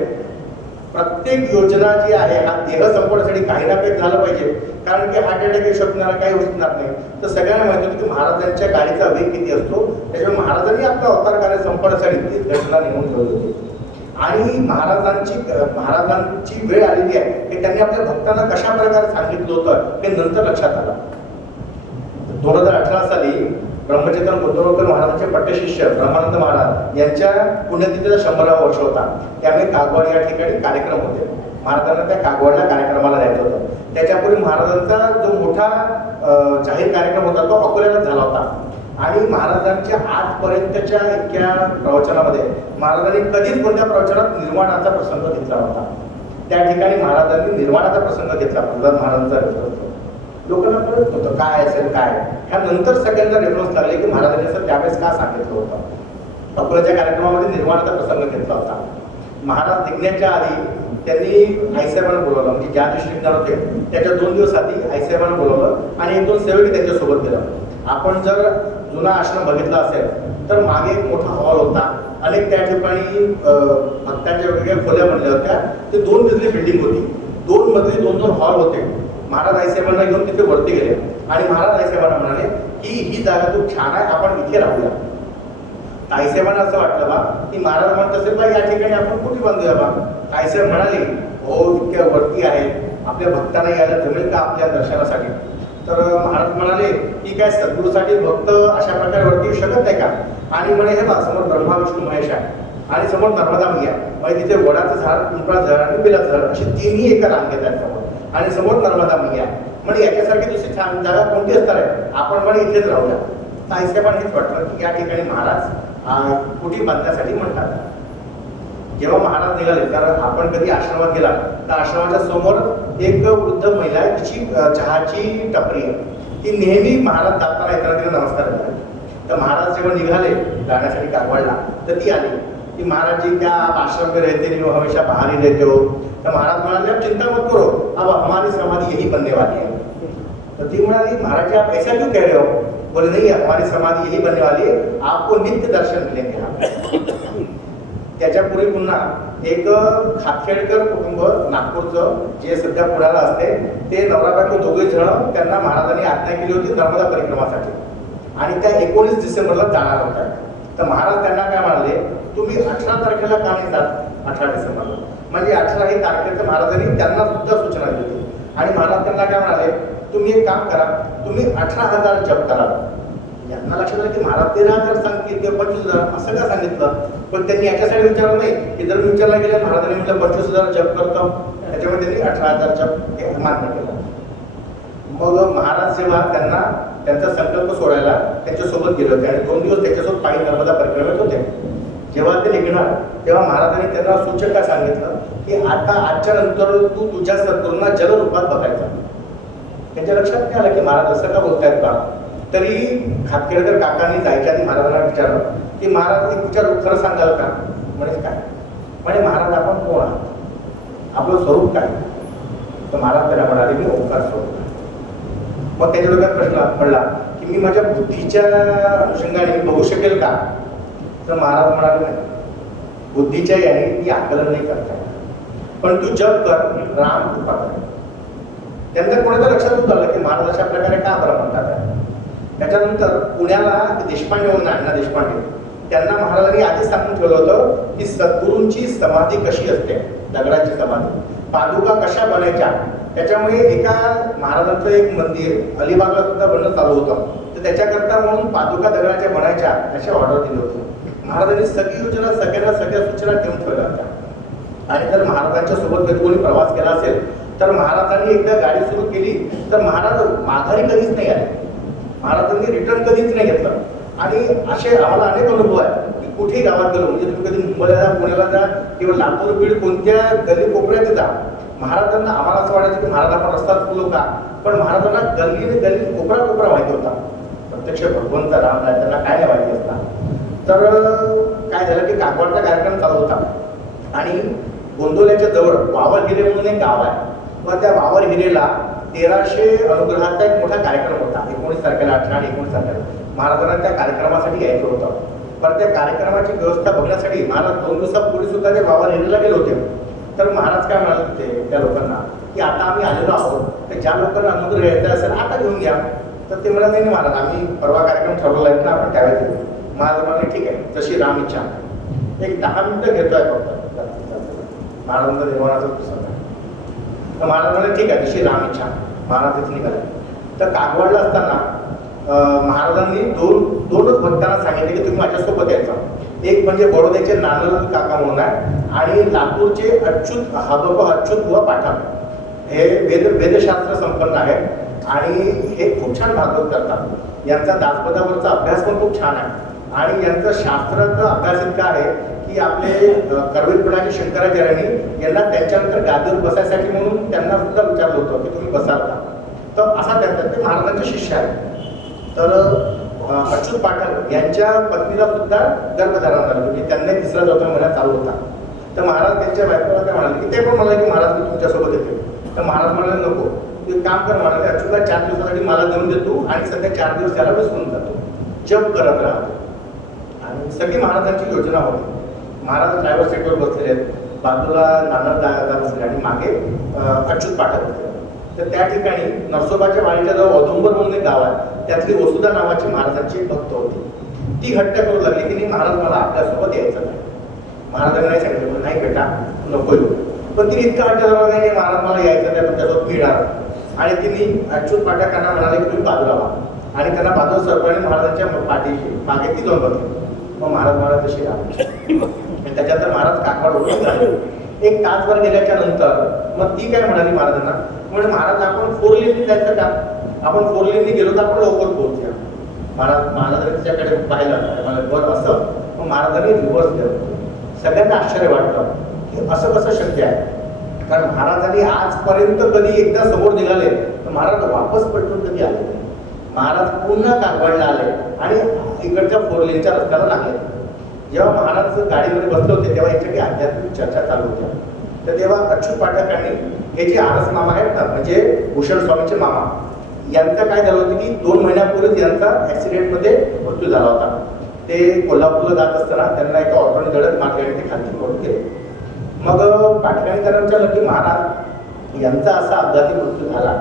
प्रत्येक योजना जी आहे हा देह संपवण्यासाठी काही ना काही झालं पाहिजे, कारण की हार्ट अटॅक येऊ शकणार, काही होणार नाही. तर सगळ्यांना माहिती होतं की महाराजांच्या गाडीचा वेग किती असतो. त्याच्यामुळे महाराजांनी आपलं अवतार कार्य संपवण्यासाठी ती घटना नेमून ठेवली होती. आणि महाराजांची वेळ आलेली आहे की त्यांनी आपल्या भक्तांना कशा प्रकारे सांगितलं होतं हे नंतर लक्षात आलं. 2018 साली ब्रह्मचेतन बुद्धवकर महाराजांचे पट्टशिष्य ब्रह्मानंद महाराज यांच्या पुण्यतिथीचा 100वा वर्ष होता. त्यामुळे कागवाड या ठिकाणी कार्यक्रम होते. महाराजांना त्या कागवाडला कार्यक्रमाला जायचं होतं. त्याच्यापूर्वी महाराजांचा जो मोठा जाहीर कार्यक्रम होता तो अकोल्याला झाला होता. आणि महाराजांच्या आजपर्यंतच्या इतक्या प्रवचनामध्ये महाराजांनी कधीच कोणत्या प्रवचनात निर्वाणाचा प्रसंग घेतला होता. त्या ठिकाणी महाराजांनी निर्वाणाचा प्रसंग घेतला. प्रल्हाद महाराजांचा लोकांना कळत नव्हतं काय असेल काय. ह्या नंतर सगळ्यांना रेफरन्स लागले की महाराजांनी असं त्यावेळेस का सांगितलं होतं. अकोल्याच्या कार्यक्रमामध्ये निर्वाणाचा प्रसंग घेतला होता. महाराज निघण्याच्या आधी त्यांनी आईसाहेबांना बोलवलं, म्हणजे ज्या दिवशी निघणार होते त्याच्या 2 दिवस आधी आईसाहेबांना बोलवलं आणि 1-2 सेवक त्यांच्यासोबत गेलं. आपण जर जुना आश्रम बघितला असेल तर मागे एक मोठा हॉल होता. अनेक त्या ठिकाणी भक्तांच्या वेगवेगळ्या खोल्या बनल्या होत्या. ते 2 मजली बिल्डिंग होती. 2 मजली 2-2 हॉल होते. महाराज आईसाहेबांना घेऊन तिथे वरती गेले आणि महाराज आईसाहेबांना म्हणाले की ही जागा खूप छान आहे, आपण इथे राहूया. आईसाहेबांना असं वाटलं बा की महाराज म्हणत असेल बा या ठिकाणी आपण कुठे बांधूया बा. आईसाहेब म्हणाले हो इतक्या वरती आहे, आपल्या भक्तांना यायला जमेल का आपल्या दर्शनासाठी. तर महाराज म्हणाले की काय सद्गुरूसाठी भक्त अशा प्रकारे वरती येऊ शकत नाही का. आणि म्हणे हे बा समोर ब्रह्मा विष्णू महेश आहे आणि समोर नर्मदा मैया, म्हणजे तिथे वडाचं झाड, पिंपळाचं झाड आणि बेलाचं झाड अशी तिन्ही एका रांगेत आहेत समोर. आणि समोर नर्मदा मैया, म्हणजे याच्यासारखी दुसरी छान जागा कोणती असणार आहे, आपण म्हणे इथेच राहूया. तर आईसाहेबांना हेच वाटलं की या ठिकाणी महाराज कुटी बांधण्यासाठी म्हणतात. जेव्हा महाराज निघाले तर आपण कधी आश्रमात गेला तर आश्रमाच्या समोर एक वृद्ध महिला आहे, तिची चहाची टपरी आहे. ती नेहमी महाराज जाताना येताना तिला नमस्कार करते. तर महाराज जेव्हा निघाले जाण्यासाठी कागवाडला तर ती आली की महाराज जी क्या आप आश्रम में रहते नहीं हो, हमेशा बाहर ही रहते हो. तर महाराज म्हणाले आप चिंता मत करो, अब हमारी समाधि यही बनने वाली है. तर ती म्हणाली महाराज जी आप ऐसा क्यों कह रहे हो. बोले नहीं हमारी समाधि यही बनने वाली है, आपको नित्य दर्शन मिलेंगे यहाँ. त्याच्यापूर्वी पुन्हा एक खातखेडकर कुटुंब नागपूरचं जे सध्या पुण्याला असते ते नवरा बायको दोघे जण त्यांना महाराजांनी आज्ञा केली होती नर्मदा परिक्रमासाठी आणि त्या 19 डिसेंबरला जाणार होत्या. तर महाराज त्यांना काय म्हणाले तुम्ही 18 तारखेला का नाही जात. 18 डिसेंबरला म्हणजे 18 ही तारखेचं महाराजांनी त्यांना सुद्धा सूचना दिली होती. आणि महाराज त्यांना काय म्हणाले तुम्ही एक काम करा, तुम्ही 18,000 जप करा. यांना लक्षात आलं की महाराज 13,000 सांगतील किंवा 25,000 असं का सांगितलं. पण त्यांनी याच्यासाठी विचारलं नाही की जर विचारला गेला महाराजांनी म्हटलं 25,000 जप करतो, त्याच्यामध्ये त्यांनी 18,000 जप हे मान्य केलं. मग महाराज जेव्हा त्यांना त्यांचा संकल्प सोडायला त्यांच्यासोबत गेले होते आणि 2 दिवस त्याच्यासोबत पायी नर्मदा परिक्रमेत होते. जेव्हा ते निघणार तेव्हा महाराजांनी त्यांना सूचक काय सांगितलं की आता आजच्या नंतर तू तुझ्या सद्गुरूंना जलरूपात बघायचा. त्यांच्या लक्षात नाही आलं की महाराज असं का बोलतायत का. तरी खातखेडकर काकांनी जायच्या आधी महाराजांना विचारलं की महाराज एक विचार खरं सांगाल का. म्हणजे काय म्हणजे महाराज आपण कोण आहात, आपलं स्वरूप काय. तर महाराज त्याला म्हणाले मी ओंकार स्वरूप. मग त्याच्या डोक्यात प्रश्न पडला की मी माझ्या बुद्धीच्या अनुषंगाने मी बघू शकेल का. तर महाराज म्हणाले नाही, बुद्धीच्या याने ती आकलन नाही करता, पण तू जप कर, राम कृपा कर. त्यांच्या कोणाच्या लक्षात होत आलं की महाराज अशा प्रकारे का बरं म्हणतात. त्याच्यानंतर पुण्याला देशपांडे म्हणून अण्णा देशपांडे त्यांना महाराजांनी आधीच सांगून ठेवलं होतं की सद्गुरूंची समाधी कशी असते, दगडाची समाधी, पादुका कशा बनायच्या. त्याच्यामुळे एका महाराजांचं एक मंदिर अलिबागला सुद्धा बनणं चालू होतं. तर त्याच्याकरता म्हणून पादुका दगडाच्या बनायच्या अशा ऑर्डर दिली होती. महाराजांनी सगळी योजना सगळ्या सूचना ठेवून ठेवल्या होत्या. आणि जर महाराजांच्या सोबत कधी कोणी प्रवास केला असेल तर महाराजांनी एकदा गाडी सुरू केली तर महाराज माघारी कधीच नाही आले. महाराजांनी रिटर्न कधीच नाही घेतलं. आणि असे आम्हाला अनेक अनुभव आहेत की कुठेही गावात गेलो, म्हणजे तुम्ही कधी मुंबईला जा, पुण्याला जा किंवा लातूर बीड कोणत्या गल्ली कोपऱ्यात जा, महाराजांना आम्हाला असं वाटायचं की महाराज आपण रस्ता चुकलो का. पण महाराजांना गल्ली कोपरा माहिती होता. प्रत्यक्ष भगवंत राम आहे त्यांना काय नाही माहिती असणार. तर काय झालं की काकवाडचा कार्यक्रम चालू होता आणि गोंदवल्याच्या जवळ वावर हिरे म्हणून एक गाव आहे व त्या वावर हिरेला 1300 अनुग्रहाचा एक मोठा कार्यक्रम होता. 19 तारखेला 18 आणि 19 तारखेला महाराजांना त्या कार्यक्रमासाठी यायचं होतं. पण त्या कार्यक्रमाची व्यवस्था बघण्यासाठी महाराज 2 दिवसापूर्वी सुद्धा ते वावर हिरेला गेले होते. तर महाराज काय म्हणाले होते त्या लोकांना की आता आम्ही आलेलो आहोत, तर ज्या लोकांना अनुग्रह घ्यायचा असेल आता घेऊन घ्या. तर ते म्हणाले नाही महाराज, आम्ही परवा कार्यक्रम ठरवला आहे ना, आपण त्यावेळेस घेऊ. महाराज म्हणाले ठीक आहे, जशी राम इच्छा. एक 10 मिनिटं घेतोय फक्त महाराजांचा निर्माणाचा प्रसंग. तर महाराज म्हणाले ठीक आहे, जशी राम इच्छा. महाराज तिथे निघाले. तर कागवाडला असताना महाराजांनी दोनच भक्तांना सांगितले की तुम्ही माझ्यासोबत यायचा. एक म्हणजे बडोद्याचे नानल काका म्हणून आहे आणि लातूरचे अच्युत बुवा पाठाण. हे वेदशास्त्र संपन्न आहे आणि हे खूप छान भागवत करतात. यांचा दासपदावरचा अभ्यास पण खूप छान आहे आणि यांचा शास्त्राचा अभ्यास इतका आहे की आपले करवीरपणाचे शंकराचार्यांनी यांना त्यांच्यानंतर गादीवर बसायसाठी म्हणून त्यांना सुद्धा विचारलं होतं की तुम्ही बसाल का. तर असा त्यांचा ते महाराजांचे शिष्य आहे. तर अच्युत पाठक यांच्या पत्नीला सुद्धा गर्भधारण झालं म्हणजे त्यांना 3रा-4था महिना चालू होता. तर महाराज त्यांच्या बायकोला काय म्हणाले की ते पण म्हणाले की महाराज मी तुमच्यासोबत येते. तर महाराज म्हणाले नको, तू एक काम कर म्हणाले, अच्युतला 4 दिवसासाठी मला देऊन देतो आणि सध्या 4 दिवस त्याला विसरून जातो, जप करत राहतो. आणि सगळी महाराजांची योजना होती. महाराज ड्रायव्हर सीटवर बसलेले आहेत, बाजूला नानक बसले आणि मागे अच्युत पाठक बसले. तर त्या ठिकाणी नरसोबाच्या वाडीच्या जवळ औदुंबर म्हणून एक गाव आहे, त्यातली वसुधा नावाची महाराजांची एक भक्त होती. ती हट्ट करू लागली की नाही महाराज मला आपल्यासोबत यायचं नाही. महाराजांना नाही सांगितलं नाही बेटा नको येऊ. पण तिने इतका हट्ट झाला नाही महाराज मला यायचं नाही, तुमच्यासोबत मी येणार. आणि तिने अच्युत पाठकांना म्हणाले की तुम्ही बाजूला व्हा आणि त्यांना बाजूला सरपणी महाराजांच्या पाठीशी मागे ती जाऊन बसली. मग महाराज महाराज तशी राहिले. त्याच्यानंतर महाराज काकवाड उठून झाले. 1 तासभर गेल्याच्या नंतर मग ती काय म्हणाली महाराजांना, म्हणजे महाराज आपण 4 लेननी जायचं का, आपण 4 लेननी गेलो तर आपण लवकर पोहोचूया. महाराजांनी तिच्याकडे पाहिलं मला बरं असं. मग महाराजांनी रिव्हर्स दिलं. सगळ्यांना आश्चर्य वाटलं की असं कसं शक्य आहे. कारण महाराजांनी आजपर्यंत कधी एकदा समोर निघाले तर महाराज वापस पलटून कधी आले नाही. महाराज पुन्हा कागवाडला आले आणि इकडच्या 4 लेनच्या रस्त्याला लागले. जेव्हा महाराज गाडीमध्ये बसले होते तेव्हा याच्याकडे आध्यात्मिक चर्चा चालू होत्या. तर तेव्हा अच्युत पाठकांनी हे जे आरस मामा आहेत ना, म्हणजे भूषण स्वामीचे मामा, यांचं काय झालं होतं की 2 महिन्यापूर्वीच यांचा ऍक्सिडेंटमध्ये मृत्यू झाला होता. ते कोल्हापूरला जात असताना त्यांना एका ऑटोने धडक मारली आणि ते खाली पडून गेले. मग पाठकांनी त्यांना विचारलं की महाराज यांचा असा अपघाती मृत्यू झाला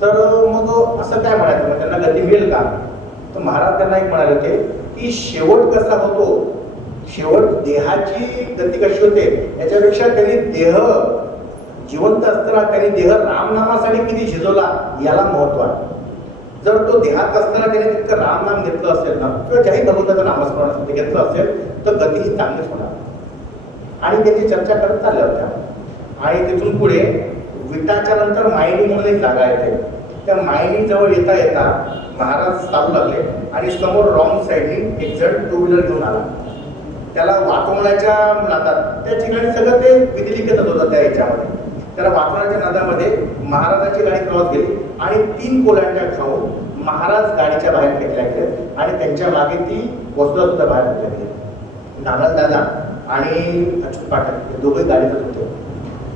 तर मग असं काय म्हणायचं, मग त्यांना गती मिळेल का. तर महाराज त्यांना एक म्हणाले होते की शेवट कसा होतो, शेवट देहाची गती कशी होते याच्यापेक्षा त्यांनी देह जिवंत असताना त्यांनी देह रामनामासाठी किती झिजवला याला महत्व आहे. जर तो देहात असताना त्याने तितकं रामनाम घेतलं असेल ना किंवा ज्याही भगवंताचं नामस्मरण घेतलं असेल तर गती ही चांगलीच होणार. आणि त्याची चर्चा करत चालल्या होत्या. आणि तिथून पुढे विटाच्या नंतर मायनी म्हणून एक जागा येते. त्या मायनी जवळ येता येता महाराज चालू लागले आणि समोर रॉंग साईडनी एक जण 2 व्हीलर घेऊन आला. त्याला वाचवण्याच्या नादात त्या ठिकाणी सगळं ते विधिलिखित होतं त्या याच्यामध्ये. त्याला वाचवण्याच्या नादामध्ये महाराजांची गाडी क्रॉस गेली आणि 3 कोलांट्या खाऊन महाराज गाडीच्या बाहेर फेकल्या गेले आणि त्यांच्या मागे ती वसुधा सुद्धा बाहेर फेकल्या गेली. नानाल दादा आणि अच्युत पाठक हे दोघे गाडीतच होते.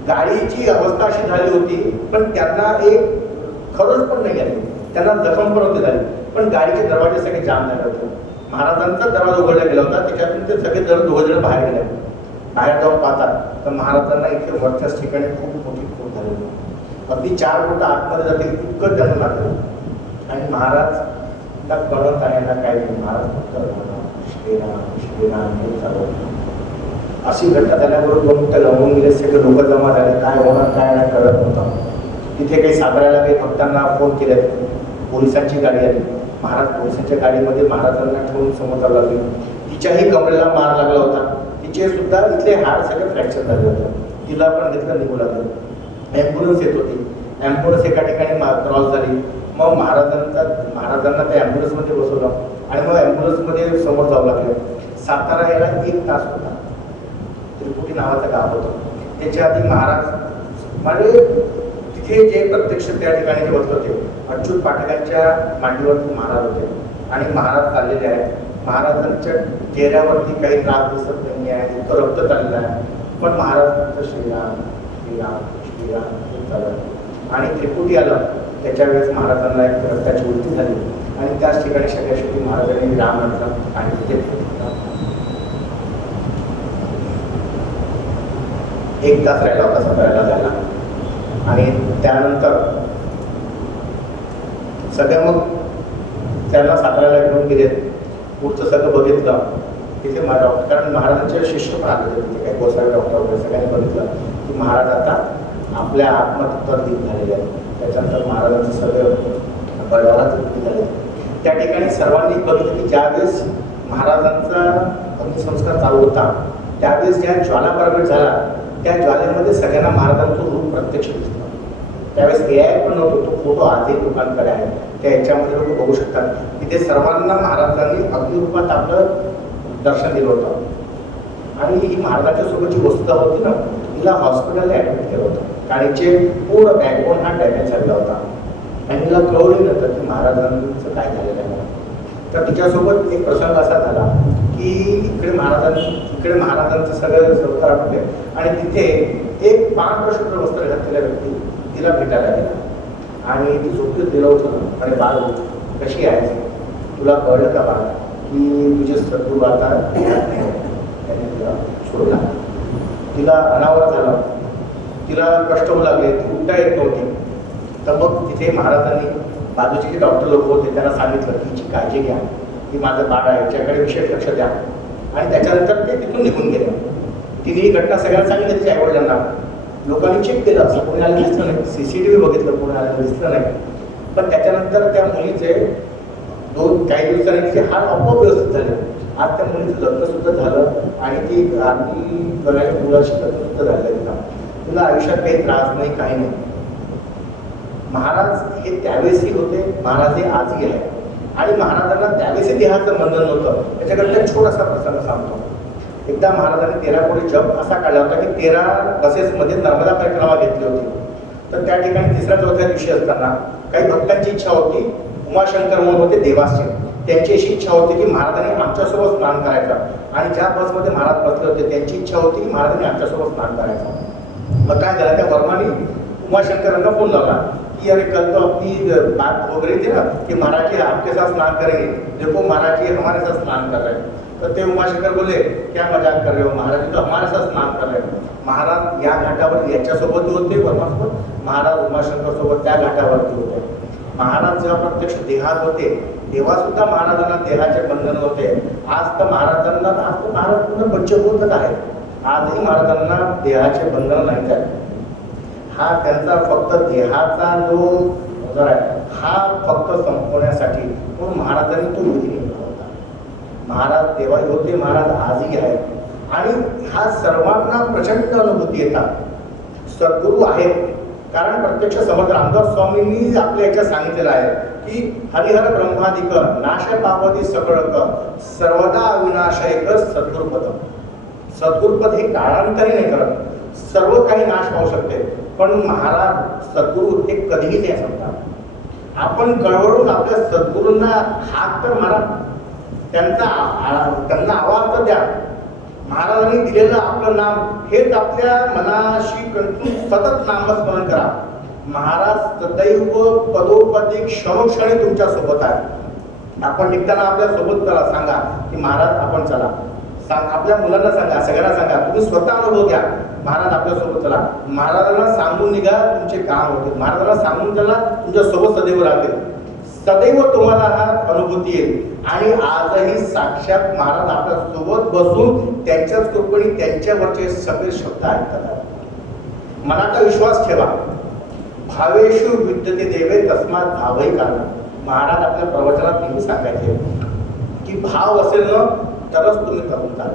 गाडीची अवस्था अशी झाली होती पण त्यांना एक खरंच पण नाही आली, त्यांना जखम पण होती झाली, पण गाडीचे दरवाजे सगळे जाम झाले होते. महाराजांचा दरवाजा उघडला गेला होता, त्याच्यातून ते सगळे 2 जण बाहेर गेले. बाहेर जाऊन पाहतात तर महाराजांना इथे वरच्याच ठिकाणी खूप मोठी खूप झालेली, अगदी 4 फूट आतमध्ये जातील इतकं त्यांना लागलं. आणि महाराज कळत आहे ना काय नाही, महाराज फक्त श्रीराम श्रीराम हे चालवत. अशी घटना झाल्याबरोबर 2 मिनिटं गमवून गेले. सगळे लोक जमा झाले, काय होणार काय नाही कळत नव्हतं. तिथे काही साताऱ्याला काही भक्तांना फोन केले, पोलिसांची गाडी आली. महाराज पोलिसांच्या गाडीमध्ये महाराजांना ठेवून समोर जावं लागली. तिच्याही कमरेला मार लागला होता, तिचे सुद्धा इथले हाड सगळे फ्रॅक्चर झाले होते. तिला पण घेतलं निघू लागलं. ॲम्ब्युलन्स येत होती, ॲम्ब्युलन्स एका ठिकाणी क्रॉस झाली. मग महाराजांना त्या ॲम्ब्युलन्समध्ये बसवलं आणि मग ॲम्ब्युलन्समध्ये समोर जावं लागलं. सातारा यायला 1 तास होता. त्रिपुटी नावाचं गाव होतं. त्याच्या आधी महाराज म्हणजे तिथे जे प्रत्यक्ष त्या ठिकाणी जे बसले होते अच्युत पाठकांच्या मांडीवरती महाराज होते आणि महाराज चाललेले आहेत. महाराजांच्या चेहऱ्यावरती काही त्रास दिसत नाही आहे, इतकं रक्त चाललेलं आहे, पण महाराजांचं श्रीराम श्रीराम श्रीराम हे चालत. आणि त्रिपुटी आलं त्याच्या वेळेस महाराजांना एक रक्ताची उलटी झाली आणि त्याच ठिकाणी सगळ्या शेवटी महाराजांनी राम म्हटलं आणि तिथे एक तास राहिला होता सकाळला जायला. आणि त्यानंतर सगळ्या मग त्यांना साताऱ्याला घेऊन गेले. पुढचं सगळं बघितलं तिथे डॉक्टर, कारण महाराजांचे शिष्य पण आले होते तिथे, काही गोसावी डॉक्टर वगैरे सगळ्यांनी बघितलं की महाराज आता आपल्या आत्मतत्वाधीन झालेले आहेत. त्याच्यानंतर महाराजांचं सगळं बळाला तृप्ती झाले. त्या ठिकाणी सर्वांनी बघितलं की ज्यावेळेस महाराजांचा अग्निसंस्कार चालू होता त्यावेळेस ज्या ज्वाला प्रगट झाला त्या ज्वालेमध्ये सगळ्यांना महाराजांचं रूप प्रत्यक्ष दिसलं. त्यावेळेस AI पण नव्हतं, तो फोटो आजही लोकांकडे आहे. त्या याच्यामध्ये लोक बघू शकतात की ते सर्वांना महाराजांनी अग्निरूपात आपलं दर्शन दिलं होतं. आणि ही महाराजांच्या सोबतची वस्तुता होती ना, तिला हॉस्पिटलला ॲडमिट केलं होतं कारण हिचे पूर्ण बॅकबोन हा डॅमेज झालेला होता. आणि तिला कळवलं नंतर की महाराजांचं काय झालेलं आहे. तर तिच्यासोबत एक प्रसंग असा झाला की इकडे महाराजांचं सगळं संस्कार आपले आणि तिथे एक पांढरशुभ्र वस्त्र घातलेल्या व्यक्ती तिला भेटायला गेला आणि ती झोपीत दिलं होतं. आणि बाळ कशी आहे, तुला कळलं का बाळ की तुझे सद्गुरू आता त्यांनी तिला सोडला. तिला अनावर झाला, तिला कष्ट होऊ लागले, ती उठता येत नव्हती. तर मग तिथे महाराजांनी बाजूचे जे डॉक्टर लोक होते त्यांना सांगितलं की हिची काळजी घ्या, की माझं बाळ आहे याच्याकडे विशेष लक्ष द्या. आणि त्याच्यानंतर ते तिथून निघून गेले. तिने ही घटना सगळ्यांना सांगितली तिच्या आईवडिलांना. लोकांनी चेक केलं, असं कोणी आलं दिसलं नाही, CCTV बघितलं, कोणी आलं दिसलं नाही. पण त्याच्यानंतर त्या मुलीचे काही दिवसांनी तिचे हात आपोआप व्यवस्थित झाले. आज त्या मुलीचं लग्न सुद्धा झालं आणि ती आरती करायला मुलाशी लग्न सुद्धा झालं तिला. तिला आयुष्यात काही त्रास नाही, काही नाही. महाराज हे त्यावेळेसही होते, महाराज हे आजही आहे. आणि महाराजांना त्यावेळेस देहाचं बंधन नव्हतं. त्याच्याकडे एक छोटासा प्रसंग सांगतो. एकदा महाराजांनी 13 कोटी जप असा काढला होता की 13 बसेसमध्ये नर्मदा परिक्रमा घेतली होती. तर त्या ठिकाणी 3-4 दिवशी असताना काही भक्तांची इच्छा होती, उमाशंकर म्हणून होते देवासचे, त्यांची अशी इच्छा होती की महाराजांनी आमच्यासोबत स्नान करायचं. आणि ज्या बसमध्ये महाराज बसले होते त्यांची इच्छा होती की महाराजांनी आमच्यासोबत स्नान करायचं. मग काय झालं, त्या वर्माने उमाशंकरांना फोन लावला कि अरे कल तो अपनी बात हो गई थी ना कि महाराज जी आपके साथ स्नान करेंगे, देखो महाराज जी हमारे साथ स्नान कर रहे हैं. तर ते उमाशंकर बोले क्या मजाक कर रहे हो, महाराज जी तो हमारे साथ स्नान कर रहे हैं. महाराज या घाटावर याच्यासोबत होते, वर्मासोबत, महाराज उमाशंकर सोबत त्या घाटावरती होते. महाराज जेव्हा प्रत्यक्ष देहात होते तेव्हा सुद्धा महाराजांना देहाचे बंधन होते. आज तर महाराज पूर्ण पंचभूतच आहेत. आजही महाराजांना देहाचे बंधन नाहीत आहेत. हा त्यांचा फक्त देहाचा जो आजार आहे हा फक्त संपवण्यासाठी म्हणून महाराजांनी तो विधी नेमला होता. महाराज तेव्हाही होते, महाराज आजही आहेत. आणि हा सर्वांना प्रचंड अनुभूती येतात. सद्गुरू आहेत कारण प्रत्यक्ष समर्थ रामदास स्वामींनी आपल्या याच्यात सांगितलेलं आहे की हरिहर ब्रह्मादिक नाश पावती सकळक सर्वदा अविनाशयक सद्गुरुपद. सद्गुरुपद हे काळांतरी नाही करत, सर्व काही नाश पाहू शकते, पण महाराज सद्गुरू हे कधीही नाही सांगतात. आपण कळवळून आपल्या सद्गुरूंना हात तर मारा, त्यांना आवाज तर द्या. महाराजांनी दिलेलं आपलं नाम हेच आपल्या मनाशी कंठून सतत नामस्मरण करा. महाराज सदैव पदोपदी क्षणोक्षणी तुमच्या सोबत आहे. आपण निघताना आपल्या सोबत करा, सांगा की महाराज आपण चला. आपल्या मुलांना सांगा, सगळ्यांना सांगा, तुम्ही स्वतः अनुभव घ्या, महाराज आपल्या सोबत चला. महाराजांना सांगून निघा, तुमचे काम होते. महाराजांना सांगून चला, तुमच्या सोबत सदैव राहतील. सदैव तुम्हाला हा अनुभूती येईल. आणि आजही साक्षात महाराज आपल्या सोबत बसून त्यांच्याच कृपेने त्यांच्यावरचे सगळे शब्द ऐकतात. मनाचा विश्वास ठेवा. भावेषु विद्यते देवे तस्मात भावही करा. महाराज आपल्या प्रवचनात नेहमी सांगायचे की भाव असेल ना तरच तुम्ही करून चाल.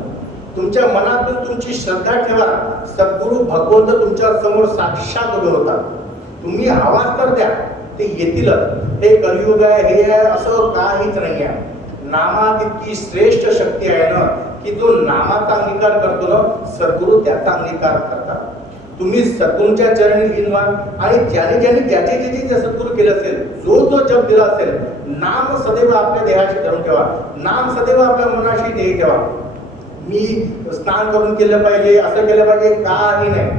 तुमच्या मनातून तुमची श्रद्धा ठेवा. सद्गुरू भगवंत तुमच्या समोर साक्षात उभे होतात. तुम्ही आवाज तर द्या, ते येतीलच. हे कलियुग आहे, हे आहे असं काहीच नाही आहे. नामात इतकी श्रेष्ठ शक्ती आहे ना की जो नामाचा अंगीकार करतो ना सद्गुरू त्याचा अंगीकार करतात. तुम्ही सद्गुरूंच्या चरणी लीन व्हा आणि ज्याने ज्याचे जे सद्गुरू केलं असेल, जो जप दिला असेल, नाम सदैव आपल्या देहाशी धरून ठेवा, नाम सदैव आपल्या मनाशी ध्येय ठेवा. मी स्नान करून केलं पाहिजे, असं केलं पाहिजे, काही नाही.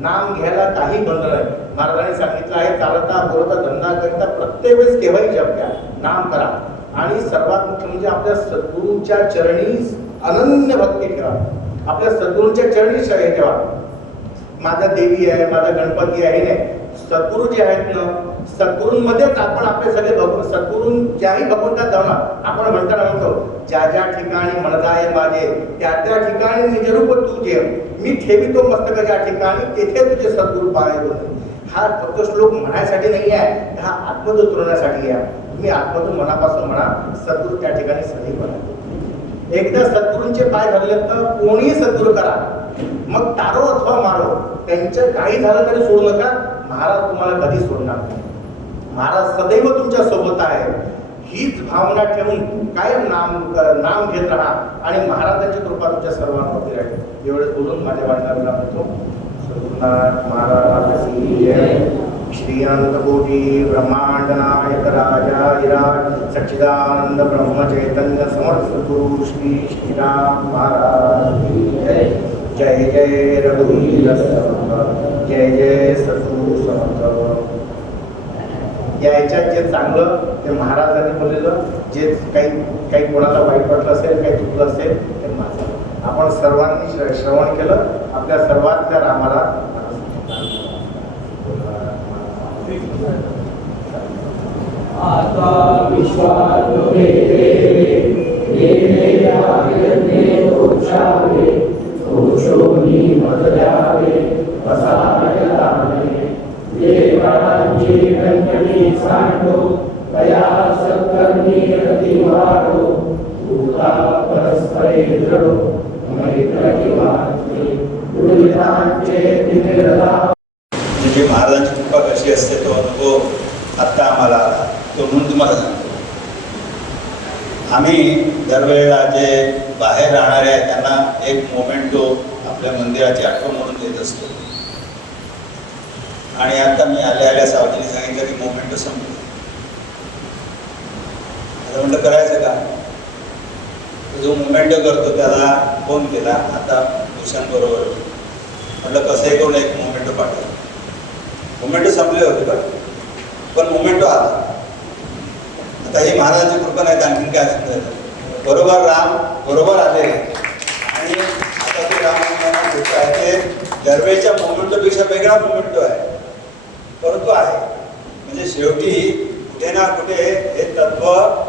नाम घ्यायला काही बंधन नाही. महाराजांनी सांगितलं आहे, चालता बोलता धंदा करता प्रत्येक वेळेस केव्हाही जप घ्या, नाम करा. आणि सर्वात मुख्य म्हणजे आपल्या सद्गुरूंच्या चरणी अनन्य भक्ती ठेवा, आपल्या सद्गुरूंच्या चरणी हे ठेवा. माझा देवी आहे, माझा गणपती आहे, नाही. सद्गुरू जे आहेत ना, सद्गुरूंमध्येच आपण आपले सगळे सद्गुरू ज्याही भगवंतात जाऊ ना, आपण म्हणतो ज्या ज्या ठिकाणी म्हणताय माझे त्या त्या ठिकाणी निजरूप तुझे मी ठेवितो मस्तकाच्या ठिकाणी, तेथे तुझे सद्गुरू पाय होते. हा फक्त श्लोक म्हणायसाठी नाही आहे, हा आत्मद उतरवण्यासाठी आहे. तुम्ही आत्मधून मनापासून म्हणा, सद्गुरू त्या ठिकाणी सदैव म्हणा. एकदा सद्गुरूंचे पाय धरले तर कोणीही सद्गुरू करा, मग तारो अथवा मारो, त्यांचं काही झालं तरी सोडू नका. महाराज तुम्हाला कधी सोडणार नाही. महाराज सदैव तुमच्या सोबत आहे. हीच भावना ठेवून कायम नाम घेत राहा आणि महाराजांची कृपा तुमच्या सर्वांवरती राहील. एवढं बोलून माझ्या वाचनाला म्हणतो सद्गुरुनाथ महाराज की जय. श्री अनंत कोटी ब्रह्मांड नायक राजाधिराज सच्चिदानंद ब्रह्म चैतन्य समर्थ सद्गुरु श्री श्रीराम महाराज की जय. जय जय रघुवीर समर्थ, जय जय सद्गुरु समर्थ. याच्यात जे चांगलं ते महाराजांनी बोललेलं, जे काही कोणाला वाईट वाटलं असेल, काही चुकलं असेल ते माझं. आपण सर्वांनी श्रवण केलं. आपल्या सर्वांच्या रामाला आता विश्वात्मके देवे आयने उच्चारे दोषोनी मदयावे वसायताने देवांची कंकणी सांडो दया सत्कर्मी रती वाढो भूता परस्परे दृढो मैत्र किंवाचे दुरितांचे निरता. म्हणजे महाराजांची कृपा कशी असते तो अनुभव आत्ता आम्हाला आला, तो म्हणून तुम्हाला सांगतो. आम्ही दरवेळेला जे बाहेर राहणारे आहेत त्यांना एक मोमेंटो आपल्या मंदिराची आठवण म्हणून देत असतो. आणि आता मी आल्या सावधानी सांगितलं की मोमेंटो संपलो. आता म्हटलं करायचं का, जो मोमेंटो करतो त्याला फोन केला आता भूषणबरोबर. म्हटलं कसंही करून एक मोमेंटो पाठवलं. मोमेंटो संपले होते का, पण मोमेंटो आला. आता ही महाराजांची कृपा नाही, आणखीन काय समजायचं. बरोबर आले. आणि आता ते राम आहे ते दरवेळच्या मोमेंटोपेक्षा वेगळा मोमेंटो आहे, परंतु आहे. म्हणजे शेवटी कुठे ना कुठे हे तत्व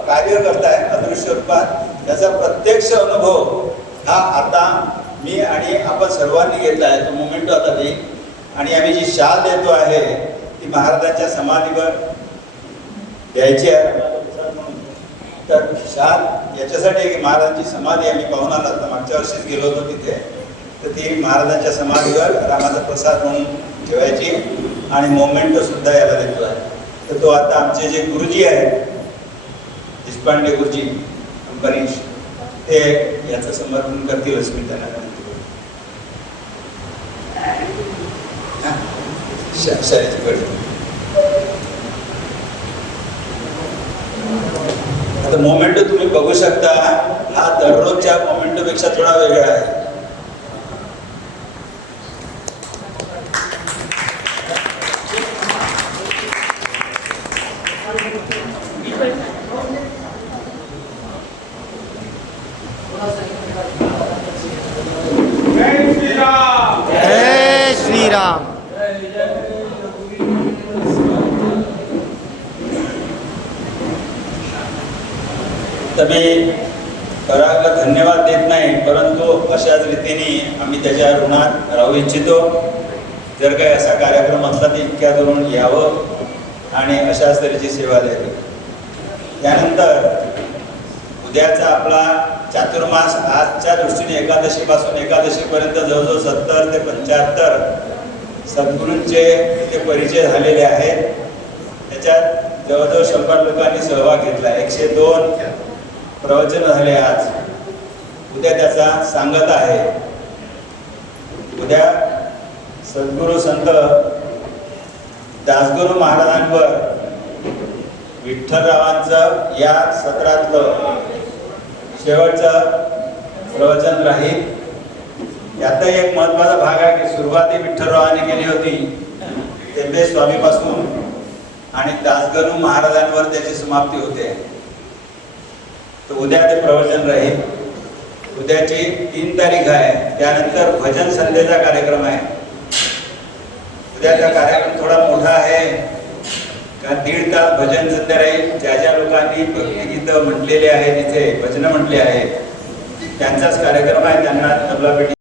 कार्य करताय अदृश्य रूपात. त्याचा प्रत्यक्ष अनुभव हा आता मी आणि आपण सर्वांनी घेतला आहे. तो मोमेंटो आता देईल. आणि आम्ही जी शाल देतो आहे ती महाराजांच्या समाधीवर द्यायची आहे. तर शाल याच्यासाठी की महाराजांची समाधी आम्ही पाहून आला, तर मागच्या वर्षीच गेलो होतो तिथे. तर ती महाराजांच्या समाधीवर रामाचा प्रसाद म्हणून ठेवायची आणि मोमेंटो सुद्धा याला देतो आहे. तर तो आता आमचे जे गुरुजी आहेत देशपांडे गुरुजी कंपनीश, ते याचं समर्पण करतीलच. मी त्यांना शाळेची कडी. आता मोमेंटो तुम्ही बघू शकता, हा दररोजच्या मोमेंटोपेक्षा थोडा वेगळा आहे. जय श्रीराम. तर मी परागला धन्यवाद देत नाही, परंतु अशाच रीतीने आम्ही त्याच्या ऋणात राहू इच्छितो. जर काही असा कार्यक्रम असला तर इतक्या करून यावं आणि अशाच तऱ्हेची सेवा द्यावी. त्यानंतर उद्याचा आपला चातुर्मास आजच्या दृष्टीने एकादशीपासून एकादशीपर्यंत जवळजवळ 70 ते 75 सद्गुरूंचे इथे परिचय झालेले आहेत. त्याच्यात जवळजवळ 100 लोकांनी सहभाग घेतला. 102 प्रवचन झाले आज. उद्या त्याचा सांगत आहे. उद्या सद्गुरू संत दासगुरू महाराजांवर विठ्ठलरावांचं या सत्रातलं शेवटचं प्रवचन राहील। यातही एक महत्त्वाचा भाग आहे की सुरुवाती विठ्ठलरावांनी केली होती तेंबे स्वामीपासून आणि दासगणू महाराजांवर त्याची समाप्ती होते। तर उद्या ते प्रवचन राहील। उद्याची 3 तारीख आहे, त्यानंतर भजन संध्येचा कार्यक्रम आहे। उद्याचा कार्यक्रम थोडा मोठा आहे कारण 1.5 तास भजन संध्या राहील। ज्या ज्या लोकांनी भक्तिगीतं म्हटलेले आहेत, इथे भजनं म्हटले आहेत, त्यांचाच कार्यक्रम आहे। त्यांना तबला पेटी